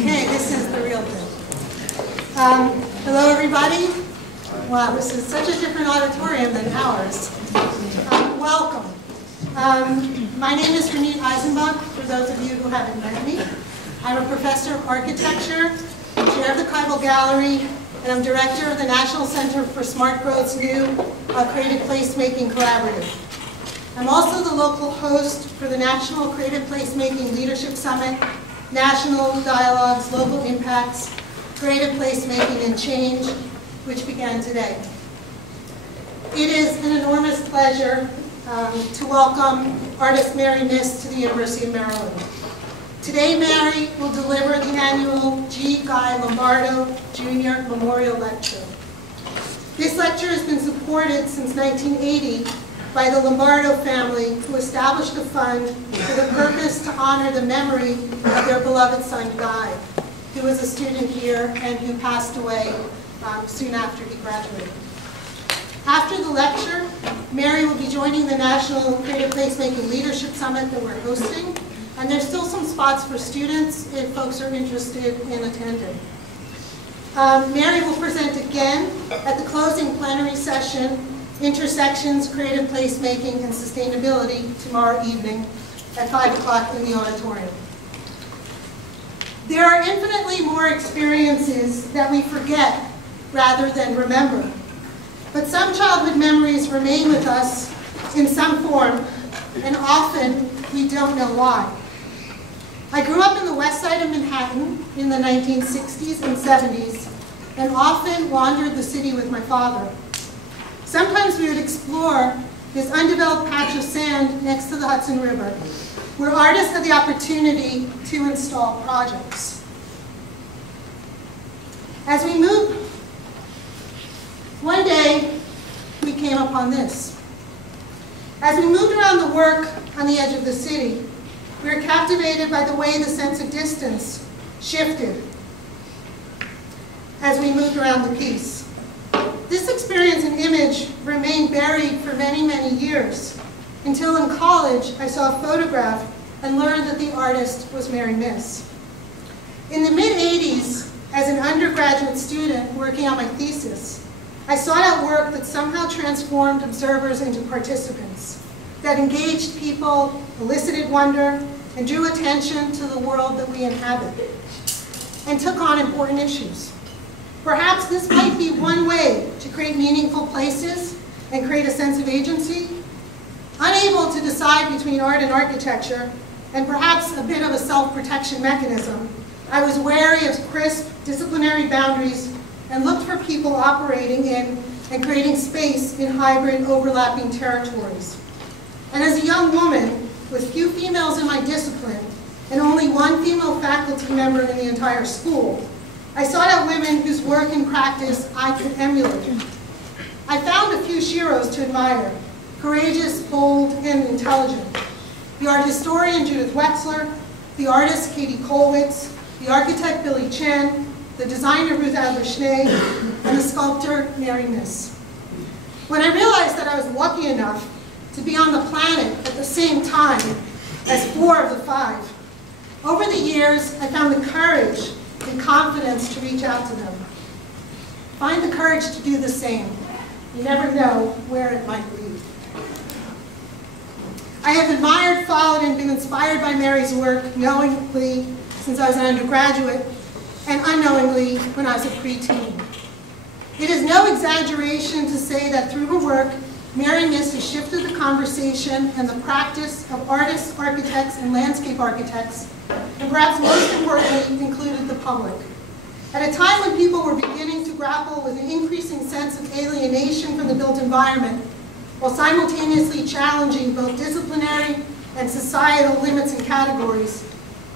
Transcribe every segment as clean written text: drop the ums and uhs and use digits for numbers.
Okay, this is the real thing. Hello, everybody. Wow, this is such a different auditorium than ours. Welcome. My name is Renee Eisenbach, for those of you who haven't met me. I'm a professor of architecture, chair of the Keibel Gallery, and I'm director of the National Center for Smart Growth's new Creative Placemaking Collaborative. I'm also the local host for the National Creative Placemaking Leadership Summit, National Dialogues, Local Impacts, Creative Placemaking and Change, which began today. It is an enormous pleasure to welcome artist Mary Miss to the University of Maryland. Today, Mary will deliver the annual G. Guy Lombardo Jr. Memorial Lecture. This lecture has been supported since 1980 by the Lombardo family, who established a fund for the purpose to honor the memory of their beloved son, Guy, who was a student here and who passed away soon after he graduated. After the lecture, Mary will be joining the National Creative Placemaking Leadership Summit that we're hosting, and there's still some spots for students if folks are interested in attending. Mary will present again at the closing plenary session, Intersections, Creative Placemaking, and Sustainability, tomorrow evening at 5 o'clock in the auditorium. There are infinitely more experiences that we forget rather than remember. But some childhood memories remain with us in some form, and often we don't know why. I grew up in the west side of Manhattan in the 1960s and 70s, and often wandered the city with my father. Sometimes we would explore this undeveloped patch of sand next to the Hudson River, where artists had the opportunity to install projects. As we moved, one day we came upon this. As we moved around the work on the edge of the city, we were captivated by the way the sense of distance shifted as we moved around the piece. This experience and image remained buried for many, many years, until in college I saw a photograph and learned that the artist was Mary Miss. In the mid-'80s, as an undergraduate student working on my thesis, I sought out work that somehow transformed observers into participants, that engaged people, elicited wonder, and drew attention to the world that we inhabit, and took on important issues. Perhaps this might be one way to create meaningful places and create a sense of agency. Unable to decide between art and architecture, and perhaps a bit of a self-protection mechanism, I was wary of crisp disciplinary boundaries and looked for people operating in and creating space in hybrid overlapping territories. And as a young woman with few females in my discipline and only one female faculty member in the entire school, I sought out women whose work and practice I could emulate. I found a few sheroes to admire, courageous, bold, and intelligent. The art historian Judith Wexler, the artist Katie Kollwitz, the architect Billy Chen, the designer Ruth Adler-Schnee, and the sculptor Mary Miss. When I realized that I was lucky enough to be on the planet at the same time as 4 of the 5, over the years I found the courage and confidence to reach out to them. Find the courage to do the same. You never know where it might lead. I have admired, followed, and been inspired by Mary's work knowingly since I was an undergraduate, and unknowingly when I was a preteen. It is no exaggeration to say that through her work, Mary Miss has shifted the conversation and the practice of artists, architects, and landscape architects, and perhaps most importantly, included the public. At a time when people were beginning to grapple with an increasing sense of alienation from the built environment, while simultaneously challenging both disciplinary and societal limits and categories,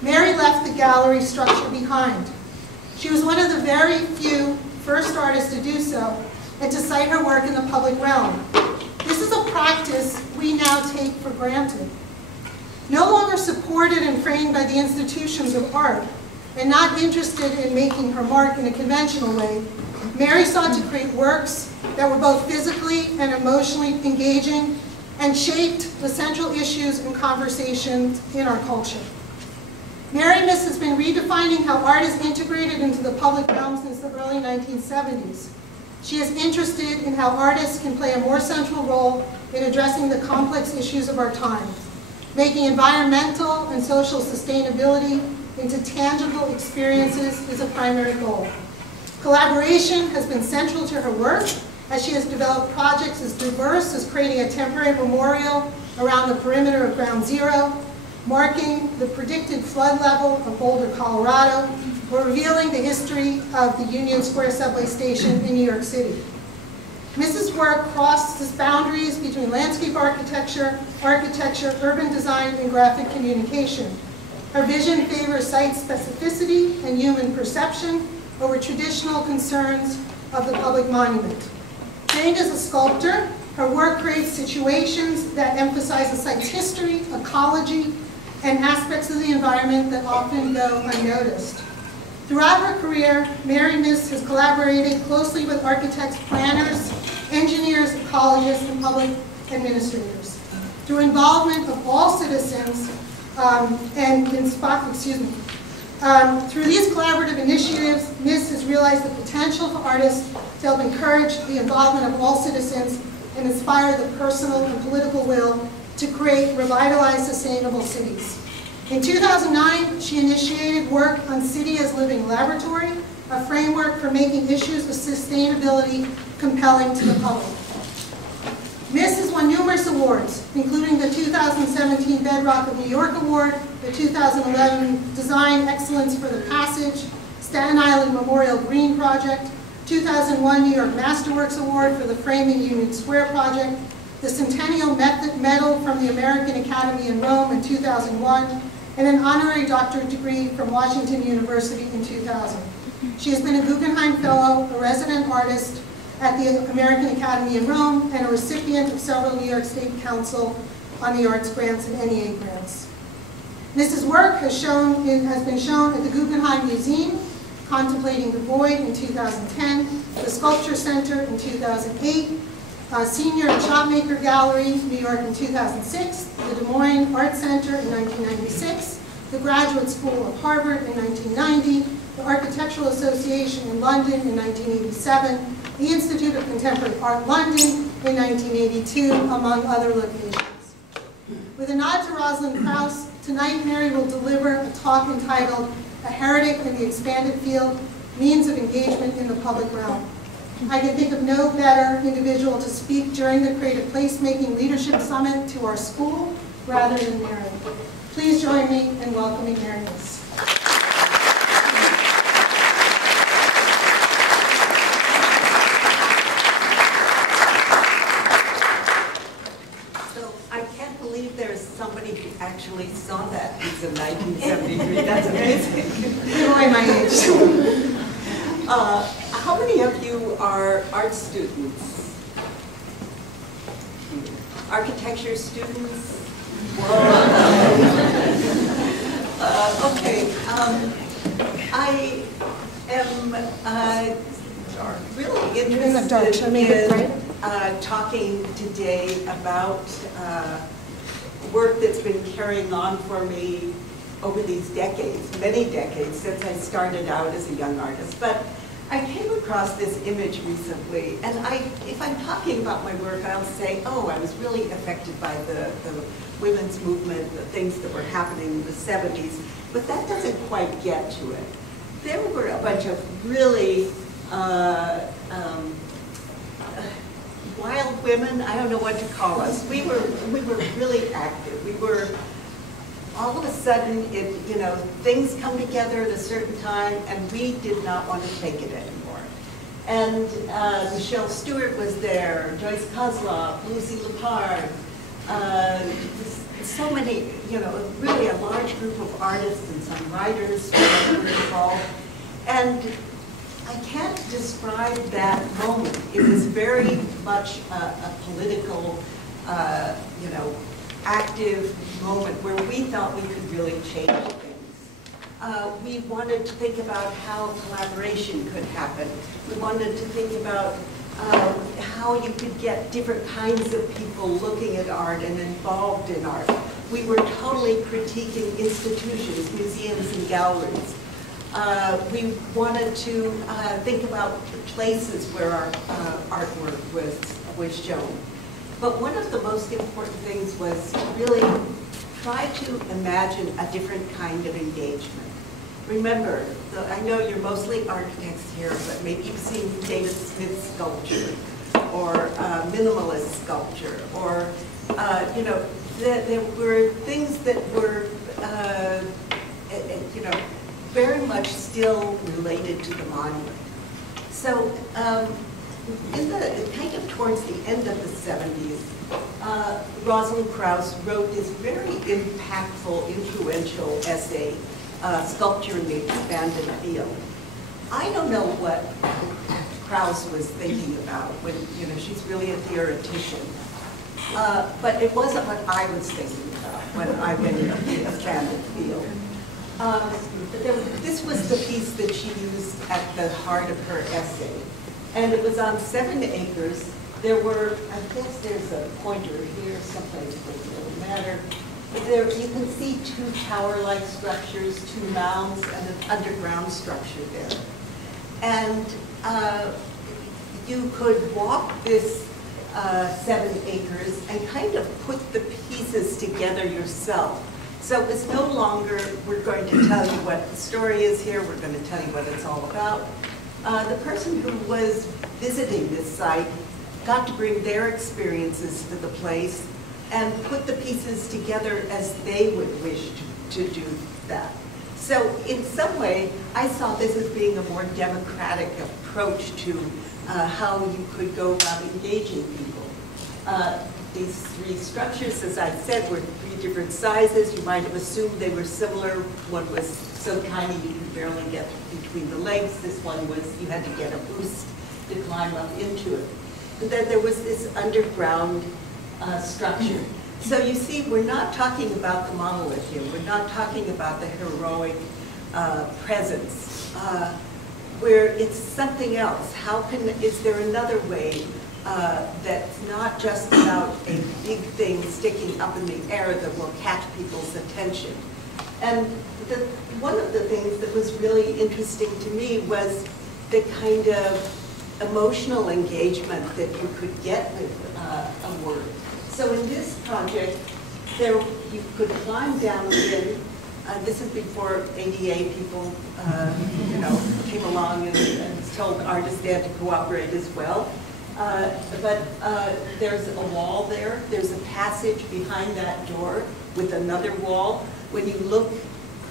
Mary left the gallery structure behind. She was one of the very few first artists to do so, and to cite her work in the public realm. This is a practice we now take for granted. No longer supported and framed by the institutions of art, and not interested in making her mark in a conventional way, Mary sought to create works that were both physically and emotionally engaging and shaped the central issues and conversations in our culture. Mary Miss has been redefining how art is integrated into the public realm since the early 1970s. She is interested in how artists can play a more central role in addressing the complex issues of our time, making environmental and social sustainability into tangible experiences is a primary goal. Collaboration has been central to her work, as she has developed projects as diverse as creating a temporary memorial around the perimeter of Ground Zero, marking the predicted flood level of Boulder, Colorado, or revealing the history of the Union Square subway station in New York City. Mrs. work crosses boundaries between landscape architecture, urban design, and graphic communication. Her vision favors site specificity and human perception over traditional concerns of the public monument. Trained as a sculptor, her work creates situations that emphasize the site's history, ecology, and aspects of the environment that often go unnoticed. Throughout her career, Mary Miss has collaborated closely with architects, planners, engineers, ecologists, and public administrators. Through involvement of all citizens through these collaborative initiatives, Miss has realized the potential for artists to help encourage the involvement of all citizens and inspire the personal and political will to create revitalized, sustainable cities. In 2009, she initiated work on City as Living Laboratory, a framework for making issues of sustainability compelling to the public. Miss has won numerous awards, including the 2017 Bedrock of New York Award, the 2011 Design Excellence for the Passage, Staten Island Memorial Green Project, 2001 New York Masterworks Award for the Framing Union Square Project, the Centennial Medal from the American Academy in Rome in 2001, and an honorary doctorate degree from Washington University in 2000. She has been a Guggenheim Fellow, a resident artist at the American Academy in Rome, and a recipient of several New York State Council on the Arts grants and NEA grants. Mrs. work has been shown at the Guggenheim Museum, Contemplating the Void in 2010, the Sculpture Center in 2008, Senior and Shopmaker Gallery, New York in 2006, the Des Moines Art Center in 1996, the Graduate School of Harvard in 1990, the Architectural Association in London in 1987, the Institute of Contemporary Art London in 1982, among other locations. With a nod to Rosalind Krauss, tonight Mary will deliver a talk entitled A Heretic in the Expanded Field, Means of Engagement in the Public Realm. I can think of no better individual to speak during the Creative Placemaking Leadership Summit to our school rather than Mary. Please join me in welcoming Mary Miss. Somebody who actually saw that piece in 1973. That's amazing. You're only my age. How many of you are art students? Architecture students? Okay. I am really interested in talking today about work that's been carrying on for me over these decades, many decades, since I started out as a young artist. But I came across this image recently, and if I'm talking about my work, I'll say, oh, I was really affected by the women's movement, the things that were happening in the 70s, but that doesn't quite get to it. There were a bunch of really wild women, I don't know what to call us. We were really active. We were, all of a sudden, things come together at a certain time, and we did not want to take it anymore. And Michelle Stewart was there, Joyce Kozloff, Lucy Lepard, so many, really a large group of artists and some writers who were involved. And I can't describe that moment. It was very much a political, active moment where we thought we could really change things. We wanted to think about how collaboration could happen. We wanted to think about how you could get different kinds of people looking at art and involved in art. We were totally critiquing institutions, museums, and galleries. We wanted to think about the places where our artwork was shown. But one of the most important things was to really try to imagine a different kind of engagement. Remember, I know you're mostly architects here, but maybe you've seen David Smith's sculpture, or minimalist sculpture, or, you know, there were things that were, you know, very much still related to the monument. So, in the kind of towards the end of the 70s, Rosalind Krauss wrote this very impactful, influential essay, Sculpture in the Expanded Field. I don't know what Krauss was thinking about when, you know, she's really a theoretician. But it wasn't what I was thinking about when I went into the expanded field. This was the piece that she used at the heart of her essay. And it was on 7 acres. There were, I guess there's a pointer here, someplace, but it doesn't matter. There, you can see 2 tower-like structures, 2 mounds, and an underground structure there. And you could walk this 7 acres and kind of put the pieces together yourself. So it's no longer, we're going to tell you what the story is here, we're going to tell you what it's all about. The person who was visiting this site got to bring their experiences to the place and put the pieces together as they would wish to do that. So in some way, I saw this as being a more democratic approach to how you could go about engaging people. These 3 structures, as I said, were 3 different sizes. You might have assumed they were similar. One was so tiny you could barely get between the legs. This one was, you had to get a boost to climb up into it. And then there was this underground structure. So you see, we're not talking about the monolith here. We're not talking about the heroic presence, where it's something else. Is there another way that's not just about a big thing sticking up in the air that will catch people's attention? And one of the things that was really interesting to me was the kind of emotional engagement that you could get with a work. So in this project, you could climb down in. This is before ADA people, you know, came along and told artists they had to cooperate as well. But there's a wall there. There's a passage behind that door with another wall. When you look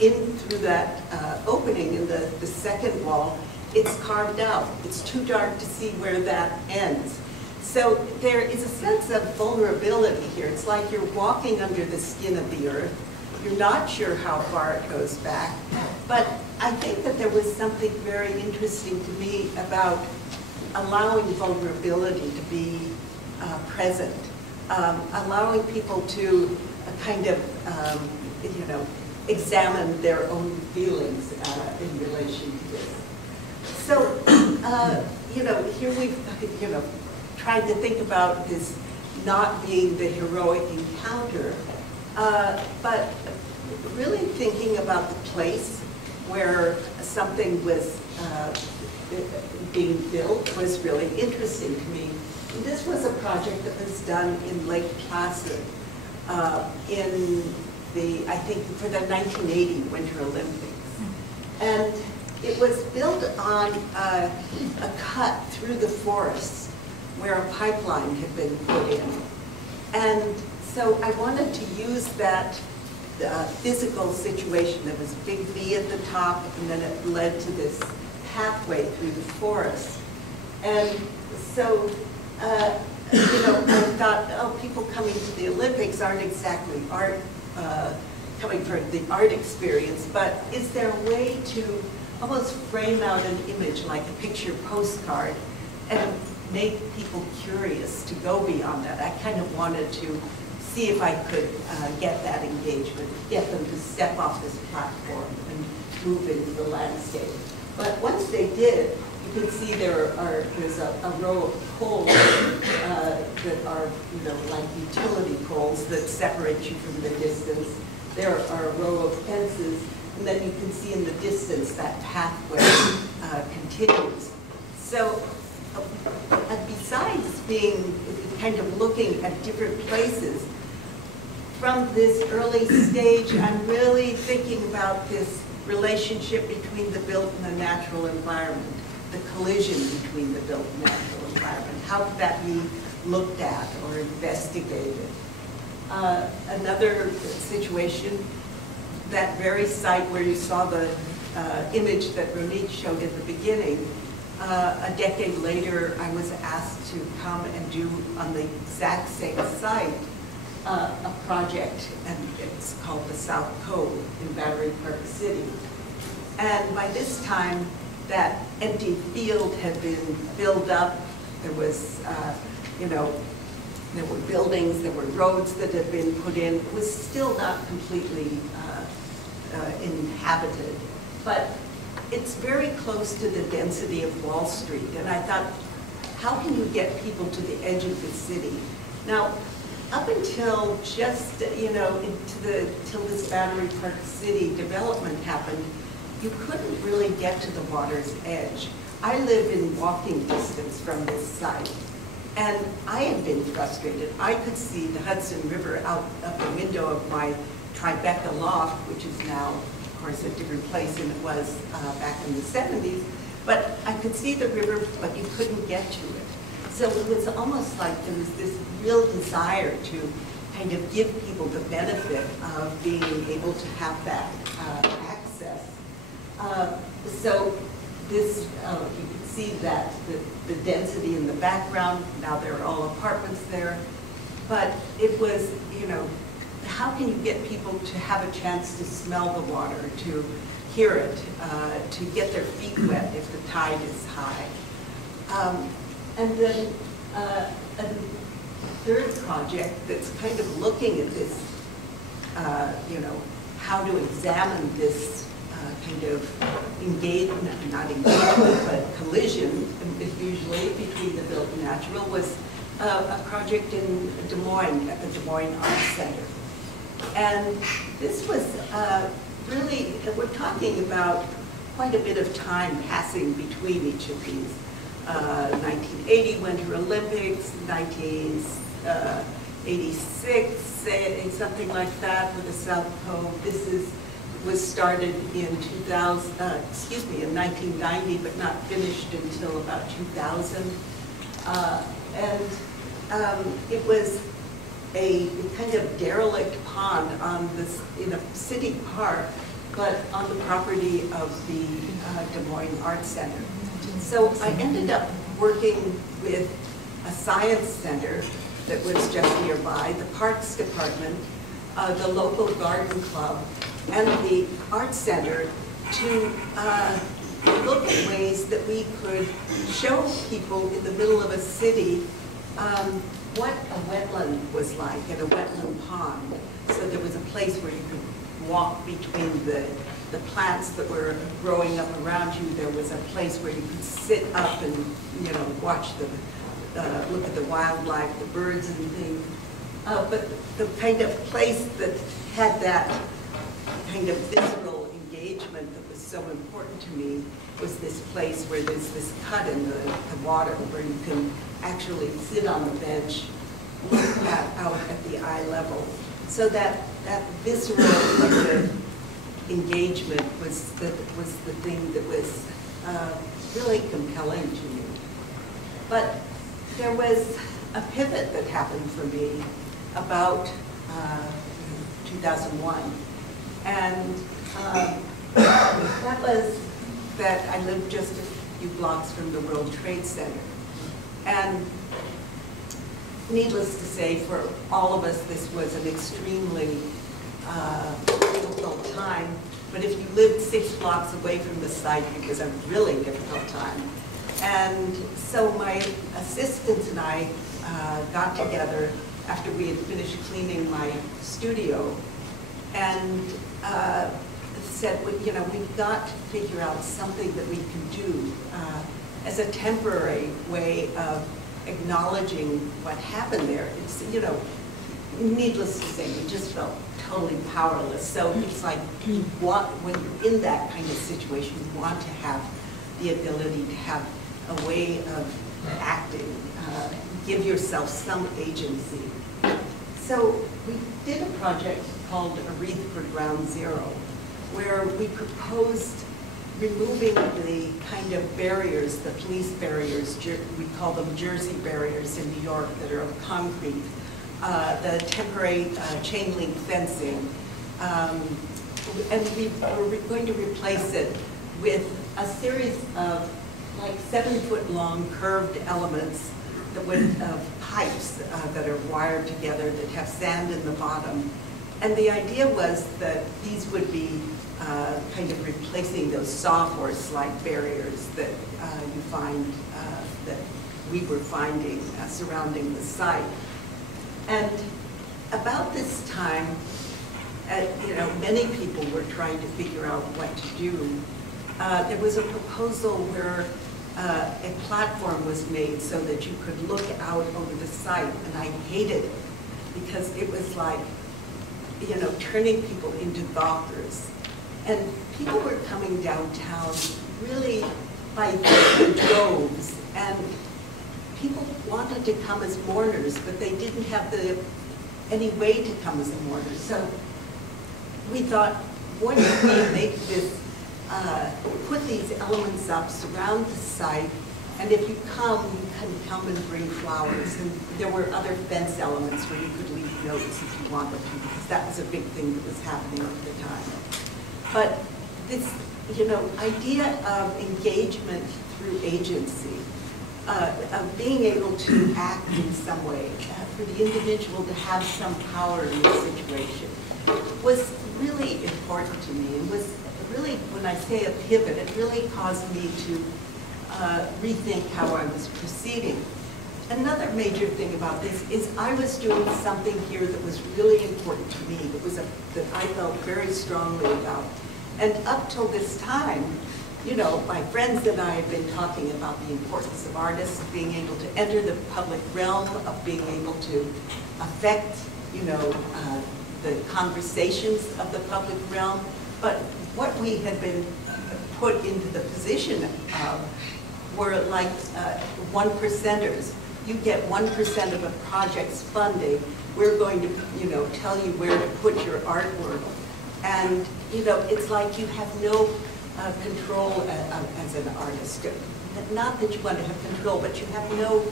in through that opening in the second wall, it's carved out. It's too dark to see where that ends. So there is a sense of vulnerability here. It's like you're walking under the skin of the earth. You're not sure how far it goes back. But I think that there was something very interesting to me about allowing vulnerability to be present, allowing people to kind of, you know, examine their own feelings in relation to this. So, you know, here we've, you know, tried to think about this not being the heroic encounter, but really thinking about the place where something was being built was really interesting to me. And this was a project that was done in Lake Placid in the, I think, for the 1980 Winter Olympics. And it was built on a cut through the forests where a pipeline had been put in. And so I wanted to use that physical situation. There was a big V at the top, and then it led to this pathway through the forest. And so, you know, I thought, oh, people coming to the Olympics aren't exactly art, coming for the art experience, but is there a way to almost frame out an image like a picture postcard and make people curious to go beyond that? I kind of wanted to see if I could get that engagement, get them to step off this platform and move into the landscape. But once they did, you can see there's a row of poles that are, like utility poles that separate you from the distance. There are a row of fences, and then you can see in the distance that pathway continues. So besides being kind of looking at different places, from this early stage, I'm really thinking about this relationship between the built and the natural environment, the collision between the built and natural environment. How could that be looked at or investigated? Another situation, that very site where you saw the image that Ronit showed at the beginning, a decade later, I was asked to come and do on the exact same site a project, and it's called the South Cove in Battery Park City. And by this time, that empty field had been filled up. There was, there were buildings, there were roads that had been put in. It was still not completely inhabited, but it's very close to the density of Wall Street. And I thought, how can you get people to the edge of the city? Now, up until just, till this Battery Park City development happened, you couldn't really get to the water's edge. I live in walking distance from this site, and I had been frustrated. I could see the Hudson River out the window of my Tribeca loft, which is now, of course, a different place than it was back in the 70s, but I could see the river, but you couldn't get to it. So it was almost like there was this real desire to kind of give people the benefit of being able to have that access. So this, you can see that the density in the background, now there are all apartments there, but it was, how can you get people to have a chance to smell the water, to hear it, to get their feet wet if the tide is high? And then a third project that's kind of looking at this, how to examine this kind of engagement, not engagement, but collision, usually between the built and natural, was a project in Des Moines, at the Des Moines Arts Center. And this was really, we're talking about quite a bit of time passing between each of these. 1980 Winter Olympics, 1986, something like that with the South Cove. This was started in 1990, but not finished until about 2000. It was a kind of derelict pond on this, in a city park, but on the property of the Des Moines Arts Center. So I ended up working with a science center that was just nearby, the Parks Department, the local garden club, and the Arts Center to look at ways that we could show people in the middle of a city what a wetland was like, and a wetland pond. So there was a place where you could walk between the plants that were growing up around you. There was a place where you could sit up and, watch look at the wildlife, the birds and things. But the kind of place that had that kind of visceral engagement that was so important to me was this place where there's this cut in the water where you can actually sit on the bench, look out at the eye level. So that visceral kind of engagement was the thing that was really compelling to me. But there was a pivot that happened for me about 2001. And that was that I lived just a few blocks from the World Trade Center. And needless to say, for all of us, this was an extremely difficult time. But if you lived 6 blocks away from the site, it was a really difficult time. And so my assistants and I got together after we had finished cleaning my studio and said, we've got to figure out something that we can do as a temporary way of acknowledging what happened there. It's, you know, needless to say, we just felt totally powerless. So it's like you want, when you're in that kind of situation, you want to have the ability to have a way of acting, give yourself some agency. So we did a project called A Wreath for Ground Zero, where we proposed removing the kind of barriers, the police barriers, we call them Jersey barriers in New York that are of concrete, the temporary chain link fencing, and we were going to replace it with a series of like 7-foot long curved elements that would, pipes that are wired together that have sand in the bottom. And the idea was that these would be kind of replacing those sawhorse-like barriers that you find, that we were finding surrounding the site. And about this time, you know, many people were trying to figure out what to do. There was a proposal where a platform was made so that you could look out over the site, and I hated it because it was like, you know, turning people into gawkers. And people were coming downtown really by droves, and people wanted to come as mourners, but they didn't have any way to come as a mourner. So we thought, what if we make this, put these elements up, surround the site, and if you come, you can come and bring flowers. And there were other fence elements where you could leave notes if you wanted to, because that was a big thing that was happening at the time. But this, you know, idea of engagement through agency, of being able to act in some way, for the individual to have some power in the situation, was really important to me. It was really, when I say a pivot, it really caused me to rethink how I was proceeding. Another major thing about this is I was doing something here that was really important to me, that I felt very strongly about. And up till this time, you know, my friends and I have been talking about the importance of artists, of being able to enter the public realm, of being able to affect, you know, the conversations of the public realm. But what we had been put into the position of were like 1%ers. You get 1% of a project's funding. We're going to, you know, tell you where to put your artwork. And, you know, it's like you have no control as an artist. Not that you want to have control, but you have no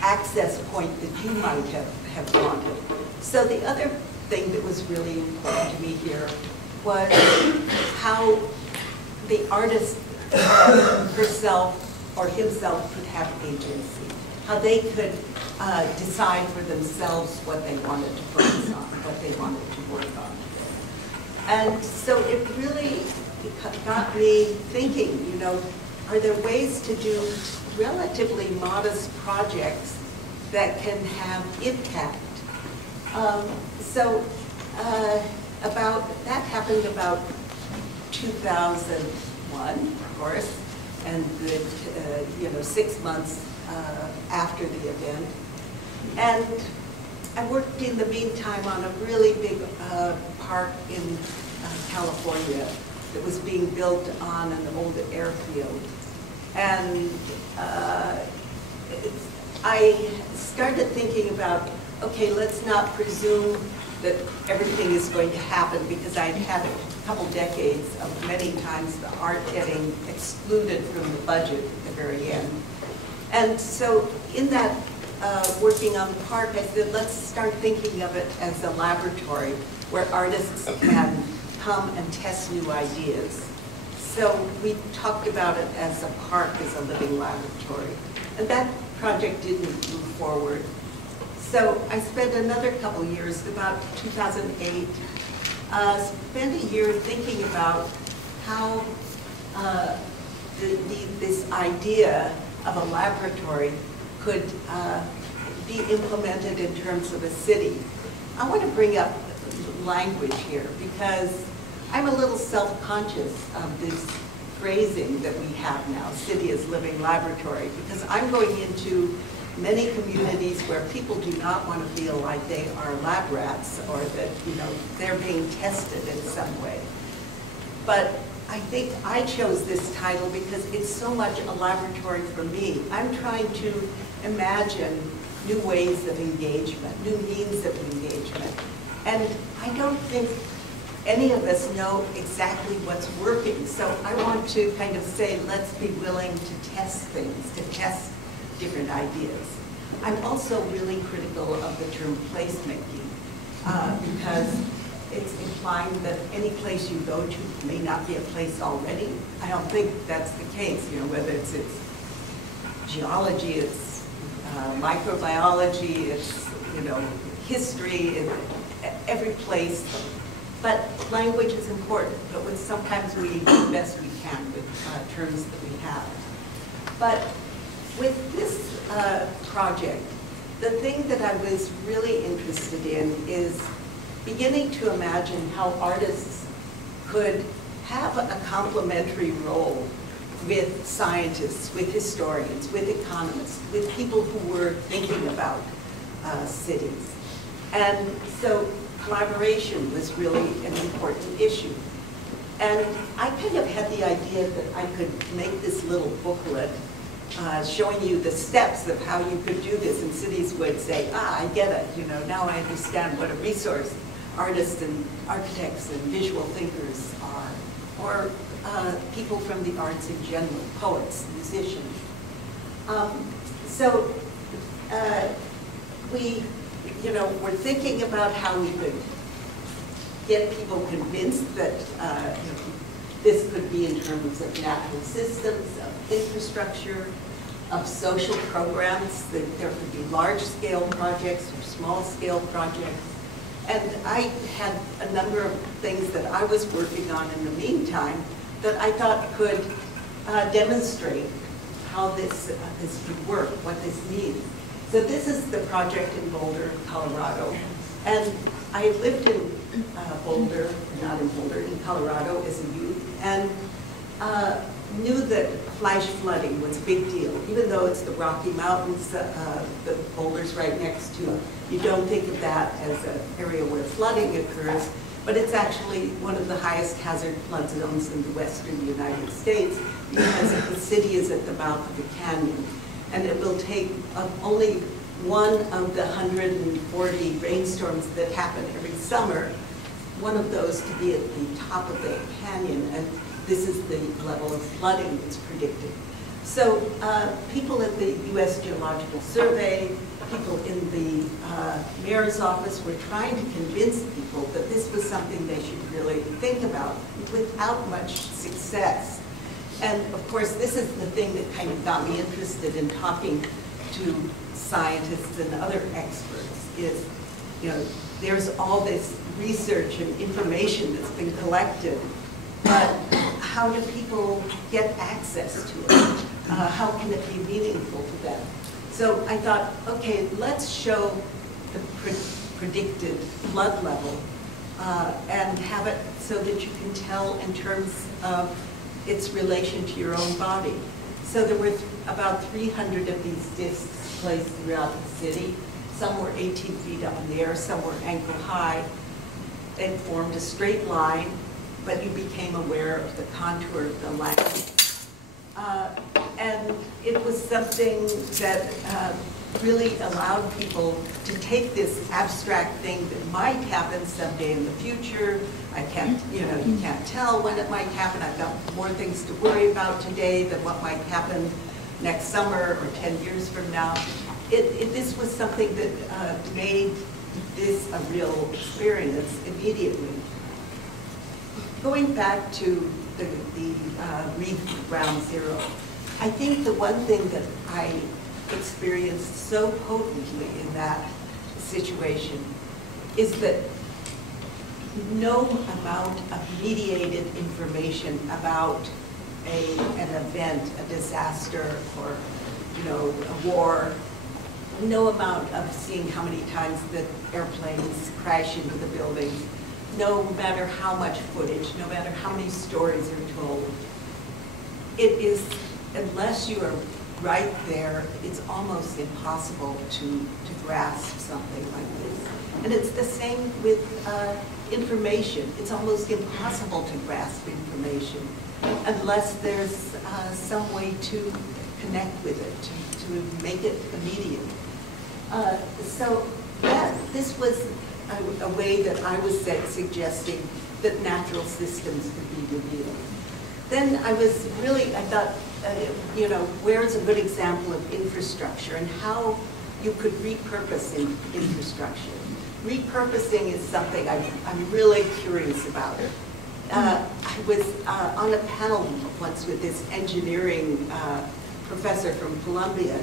access point that you might have wanted. So the other thing that was really important to me here was how the artist herself or himself could have agency, how they could decide for themselves what they wanted to focus on, what they wanted to work on. And so it really got me thinking, you know, are there ways to do relatively modest projects that can have impact? That happened about 2001, of course, and you know, 6 months after the event. And I worked in the meantime on a really big park in California that was being built on an old airfield. And I started thinking about, okay, let's not presume that everything is going to happen, because I'd had a couple decades of many times the art getting excluded from the budget at the very end. And so in that working on the park, I said, let's start thinking of it as a laboratory where artists can come and test new ideas. So we talked about it as a park, as a living laboratory. And that project didn't move forward. So I spent another couple years, about 2008, spent a year thinking about how this idea of a laboratory could be implemented in terms of a city. I want to bring up language here because I'm a little self-conscious of this phrasing that we have now, city as living laboratory, because I'm going into many communities where people do not want to feel like they are lab rats or that, you know, they're being tested in some way. But I think I chose this title because it's so much a laboratory for me. I'm trying to imagine new ways of engagement, new means of engagement. And I don't think any of us know exactly what's working. So I want to kind of say, let's be willing to test things, to test different ideas. I'm also really critical of the term placemaking because it's implying that any place you go to may not be a place already. I don't think that's the case, you know, whether it's geology, it's microbiology, it's, you know, history, every place. But language is important, but sometimes we do the best we can with terms that we have. But with this project, the thing that I was really interested in is beginning to imagine how artists could have a complementary role with scientists, with historians, with economists, with people who were thinking about cities. And so collaboration was really an important issue. And I kind of had the idea that I could make this little booklet showing you the steps of how you could do this, and cities would say, I get it, you know, now I understand what a resource artists and architects and visual thinkers are, or people from the arts in general, poets, musicians. So we, you know, we're thinking about how we could get people convinced that you know, this could be in terms of natural systems, of infrastructure, of social programs, that there could be large-scale projects or small-scale projects. And I had a number of things that I was working on in the meantime that I thought could demonstrate how this could work, what this means. So this is the project in Boulder, Colorado. And I lived in Boulder, not in Boulder, in Colorado as a youth, and knew that flash flooding was a big deal. Even though it's the Rocky Mountains, the Boulder's right next to, you don't think of that as an area where flooding occurs, but it's actually one of the highest hazard flood zones in the western United States because the city is at the mouth of the canyon. And it will take only one of the 140 rainstorms that happen every summer, one of those to be at the top of the canyon, and this is the level of flooding that's predicted. So people at the U.S. Geological Survey, people in the mayor's office were trying to convince people that this was something they should really think about without much success. And of course, this is the thing that kind of got me interested in talking to scientists and other experts is, you know, there's all this research and information that's been collected, but how do people get access to it? How can it be meaningful to them? So I thought, okay, let's show the predicted flood level and have it so that you can tell in terms of its relation to your own body. So there were about 300 of these discs placed throughout the city. Some were 18 feet up in the air, some were ankle high. It formed a straight line, but you became aware of the contour of the land. And it was something that really allowed people to take this abstract thing that might happen someday in the future. I can't, you know, you can't tell when it might happen. I've got more things to worry about today than what might happen next summer or 10 years from now. This was something that made this a real experience immediately. Going back to the Reef Ground Zero, I think the one thing that I experienced so potently in that situation is that no amount of mediated information about an event, a disaster, or, you know, a war, no amount of seeing how many times the airplanes crash into the building, no matter how much footage, no matter how many stories are told, it is, unless you are right there, it's almost impossible to grasp something like this. And it's the same with information. It's almost impossible to grasp information unless there's some way to connect with it, to make it immediate. So this was a way that I was suggesting that natural systems could be revealed. Then I thought, you know, where's a good example of infrastructure and how you could repurpose infrastructure. Repurposing is something I'm really curious about. I was on a panel once with this engineering professor from Columbia,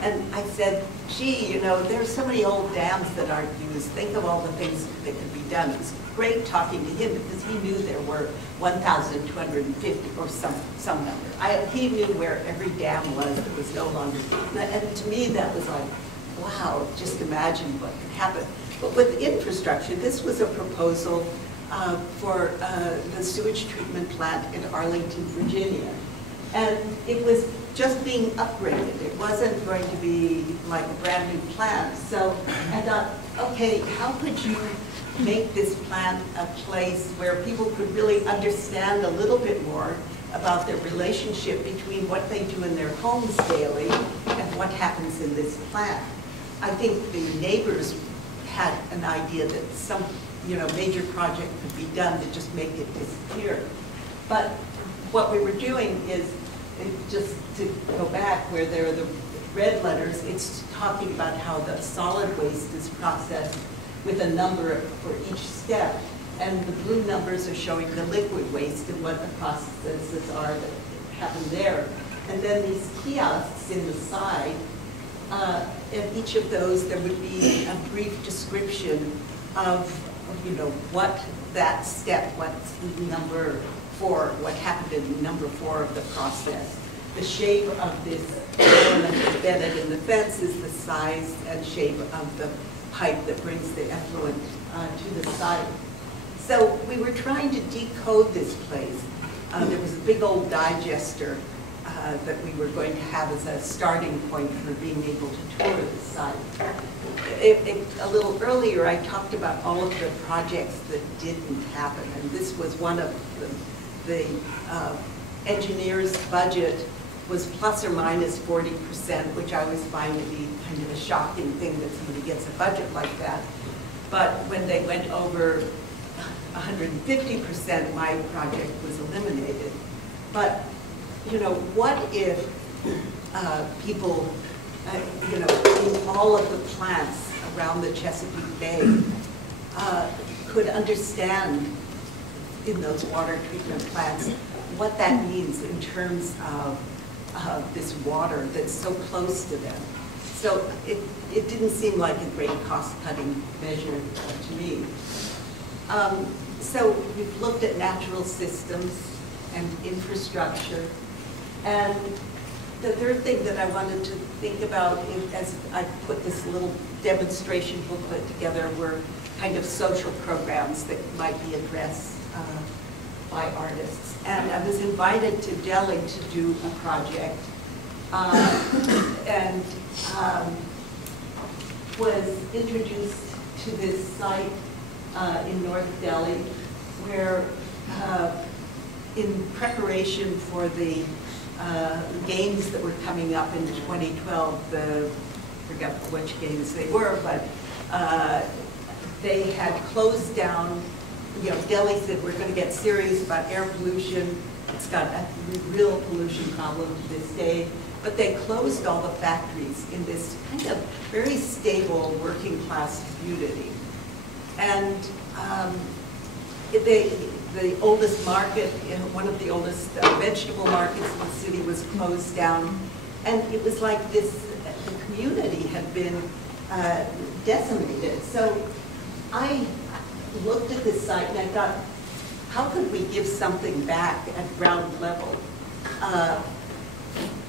and I said, gee, you know, there's so many old dams that aren't used. Think of all the things that could be done. It was great talking to him because he knew there were 1,250 or some number. He knew where every dam was that was no longer. And to me, that was like, wow, just imagine what could happen. But with infrastructure, this was a proposal for the sewage treatment plant in Arlington, Virginia. And it was just being upgraded. It wasn't going to be like a brand new plant. So I thought, okay, how could you make this plant a place where people could really understand a little bit more about the relationship between what they do in their homes daily and what happens in this plant? I think the neighbors had an idea that some, you know, major project could be done to just make it disappear. But what we were doing is, just to go back where there are the red letters, it's talking about how the solid waste is processed with a number for each step. And the blue numbers are showing the liquid waste and what the processes are that happen there. And then these kiosks in the side, in each of those there would be a brief description of you know, what that step, what's number 4, what happened in number 4 of the process. The shape of this element embedded in the fence is the size and shape of the pipe that brings the effluent to the site. So we were trying to decode this place. There was a big old digester that we were going to have as a starting point for being able to tour the site. A little earlier, I talked about all of the projects that didn't happen, and this was one of them. The engineer's budget was plus or minus 40%, which I always find to be kind of a shocking thing that somebody gets a budget like that. But when they went over 150%, my project was eliminated. But you know, what if people, you know, in all of the plants around the Chesapeake Bay could understand in those water treatment plants what that means in terms of this water that's so close to them. So it didn't seem like a great cost-cutting measure to me. So we've looked at natural systems and infrastructure. And the third thing that I wanted to think about as I put this little demonstration booklet together were kind of social programs that might be addressed by artists. And I was invited to Delhi to do a project and was introduced to this site in North Delhi where in preparation for the games that were coming up in 2012, I forget which games they were, but they had closed down. You know, Delhi said we're going to get serious about air pollution. It's got a real pollution problem to this day. But they closed all the factories in this kind of very stable working class community. And the oldest market, one of the oldest vegetable markets in the city was closed down. And it was like this, the community had been decimated. So I looked at this site and I thought, how could we give something back at ground level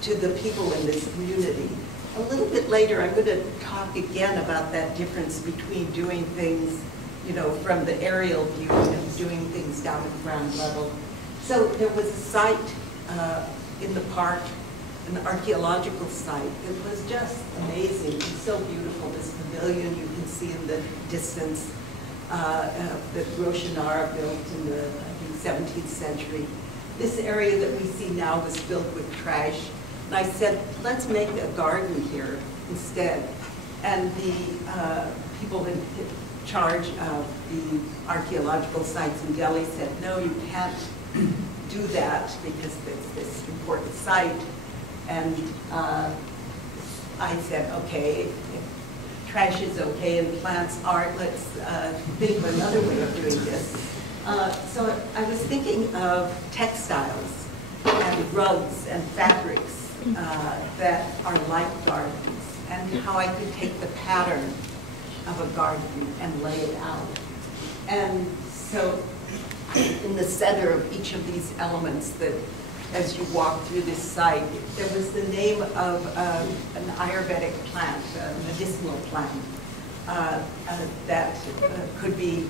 to the people in this community? A little bit later, I'm going to talk again about that difference between doing things, you know, from the aerial view and doing things down at ground level. So there was a site in the park, an archaeological site. It was just amazing. It's so beautiful, this pavilion you can see in the distance that Rochinard built in the, I think, 17th century. This area that we see now was filled with trash. And I said, let's make a garden here instead. And the people in charge of the archaeological sites in Delhi said, no, you can't do that because it's this important site. And I said, okay, if trash is okay and plants aren't, let's think of another way of doing this. So I was thinking of textiles and rugs and fabrics that are like gardens, and how I could take the pattern of a garden and lay it out. And so in the center of each of these elements that, as you walk through this site, there was the name of an Ayurvedic plant, a medicinal plant, that could be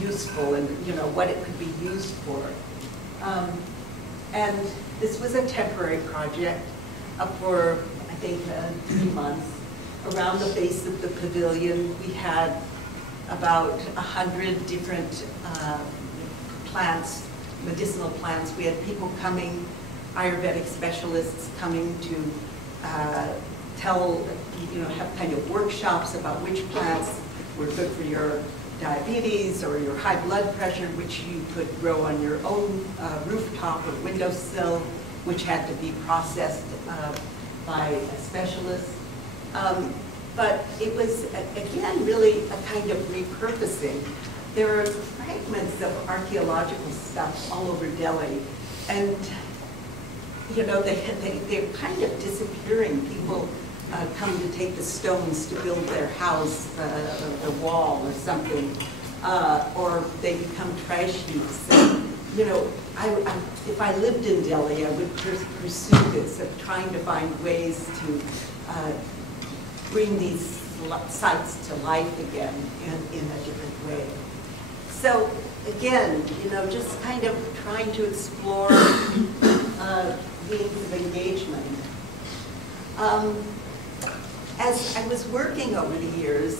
useful, and what it could be used for. And this was a temporary project for, I think, 3 months. Around the base of the pavilion, we had about 100 different plants, medicinal plants. We had people coming, Ayurvedic specialists coming to have kind of workshops about which plants were good for your diabetes or your high blood pressure, which you could grow on your own rooftop or windowsill, which had to be processed by a specialist. But it was, again, really a kind of repurposing. There are fragments of archaeological stuff all over Delhi, and they're kind of disappearing. People come to take the stones to build their house, the wall or something, or they become trash heaps. And, if I lived in Delhi, I would pursue this of trying to find ways to bring these sites to life again in a different way. So again, just kind of trying to explore means of engagement. As I was working over the years,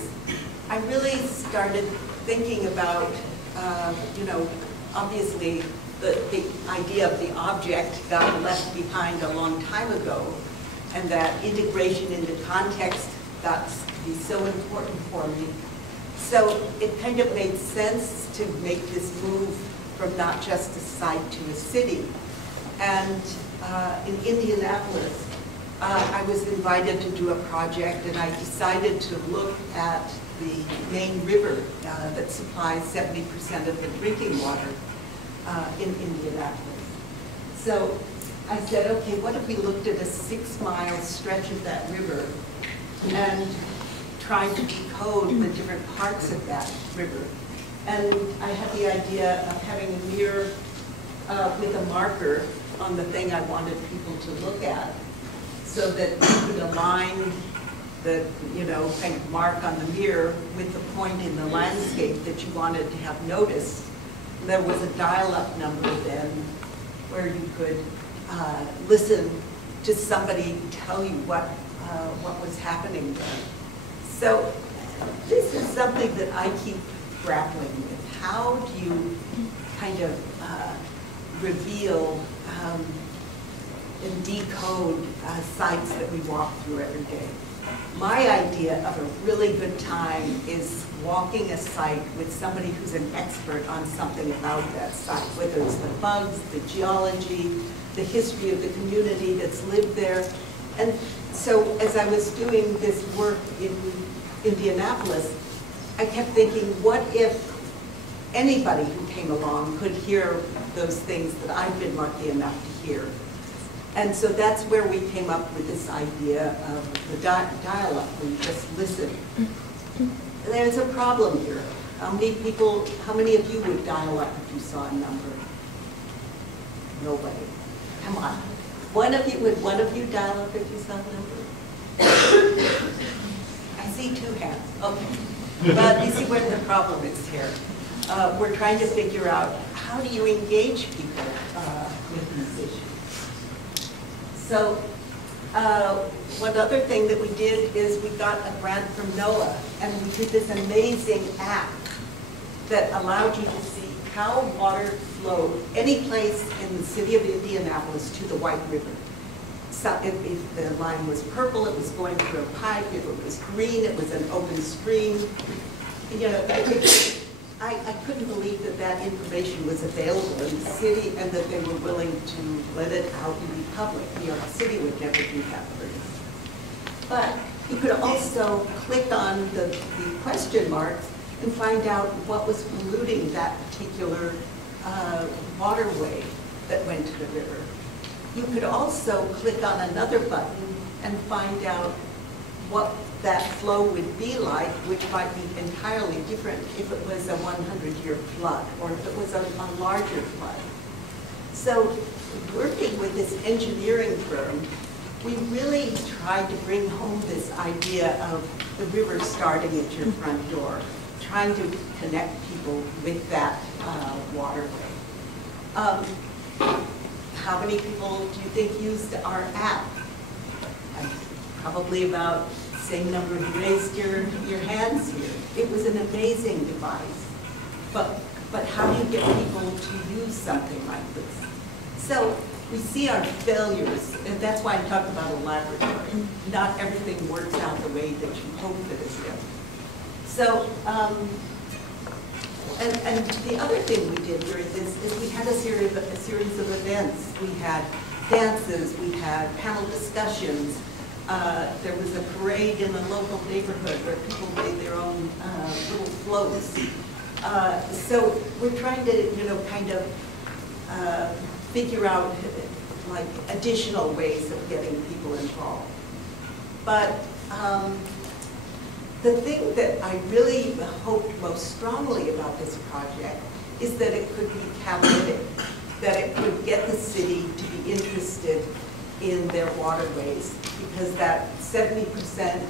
I really started thinking about, obviously the idea of the object got left behind a long time ago, and that integration into context got to be so important for me. So it kind of made sense to make this move from not just a site to a city. And in Indianapolis, I was invited to do a project, and I decided to look at the main river that supplies 70% of the drinking water in Indianapolis. So I said, okay, what if we looked at a 6-mile stretch of that river and tried to decode the different parts of that river? And I had the idea of having a mirror with a marker on the thing I wanted people to look at, so that you could align the, kind of mark on the mirror with the point in the landscape that you wanted to have noticed. There was a dial-up number then where you could listen to somebody tell you what was happening there. So this is something that I keep grappling with. How do you kind of reveal and decode sites that we walk through every day? My idea of a really good time is walking a site with somebody who's an expert on something about that site, whether it's the bugs, the geology, the history of the community that's lived there. And so as I was doing this work in Indianapolis, I kept thinking, what if anybody who came along could hear those things that I've been lucky enough to hear? And so that's where we came up with this idea of the dial-up, where you just listen. There's a problem here. How many of you would dial up if you saw a number? Nobody. Come on. Would one of you dial up if you saw a number? I see 2 hands. Okay. But you see where the problem is here. We're trying to figure out, how do you engage people with these issues? So one other thing that we did is we got a grant from NOAA, and we did this amazing app that allowed you to see how water flowed any place in the city of Indianapolis to the White River. So if the line was purple, it was going through a pipe. If it was green, it was an open stream. You know, I couldn't believe that that information was available in the city and that they were willing to let it out and be public. New York City would never do that for you. But you could also click on the question marks and find out what was polluting that particular waterway that went to the river. You could also click on another button and find out what that flow would be like, which might be entirely different if it was a 100-year flood or if it was a larger flood. So working with this engineering firm, we really tried to bring home this idea of the river starting at your front door, trying to connect people with that waterway. How many people do you think used our app? Probably about the same number who raised your hands here. It was an amazing device. But how do you get people to use something like this? So we see our failures, and that's why I talked about a laboratory. Not everything works out the way that you hope that it will. So, and the other thing we did during this is we had a series of events. We had dances, we had panel discussions. There was a parade in a local neighborhood where people made their own little floats. So we're trying to, you know, kind of figure out like additional ways of getting people involved. But the thing that I really hoped most strongly about this project is that it could be catalytic, that it could get the city to be interested in their waterways, because that 70%,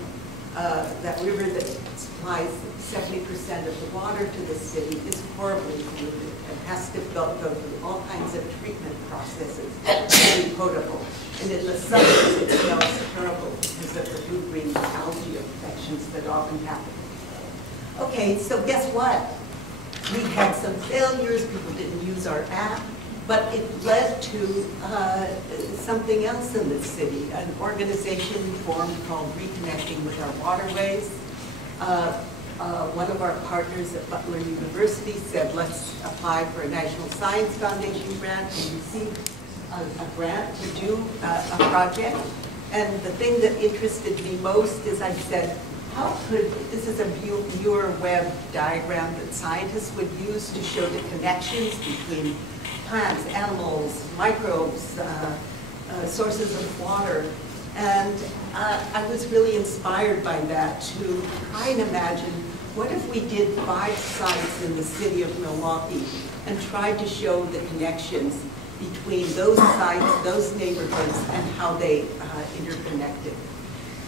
that river that supplies 70% of the water to the city is horribly polluted and has to go through all kinds of treatment processes to be potable. And in the summers, it smells terrible because of the blue-green algae infections that often happen. Okay, so guess what? We had some failures, people didn't use our app, but it led to something else in the city, an organization formed called Reconnecting with Our Waterways. One of our partners at Butler University said, let's apply for a National Science Foundation grant and receive a grant to do a project. And the thing that interested me most is I said, how could, this is a viewer web diagram that scientists would use to show the connections between plants, animals, microbes, sources of water. And I was really inspired by that to try and imagine, what if we did 5 sites in the city of Milwaukee and tried to show the connections between those sites, those neighborhoods, and how they interconnected.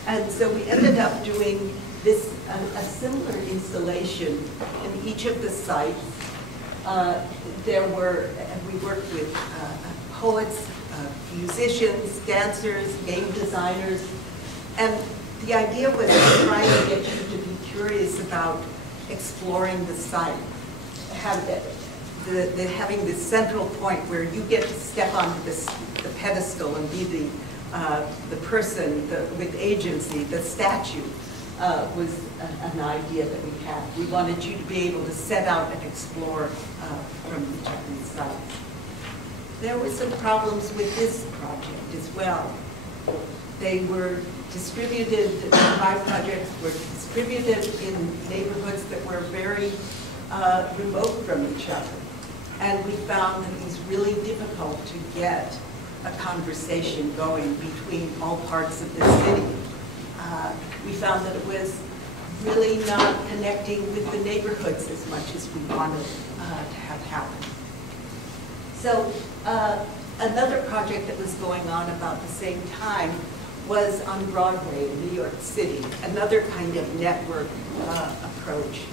And so we ended up doing this, a similar installation in each of the sites. We worked with poets, musicians, dancers, game designers, and the idea was trying to get you to be curious about exploring the site, having this central point where you get to step onto the pedestal and be the person with agency. The statue was an idea that we had. We wanted you to be able to set out and explore from each of these sites. There were some problems with this project as well. They were distributed, the 5 projects were distributed in neighborhoods that were very remote from each other. And we found that it was really difficult to get a conversation going between all parts of the city. We found that it was really not connecting with the neighborhoods as much as we wanted to have happen. So another project that was going on about the same time was on Broadway in New York City, another kind of network approach.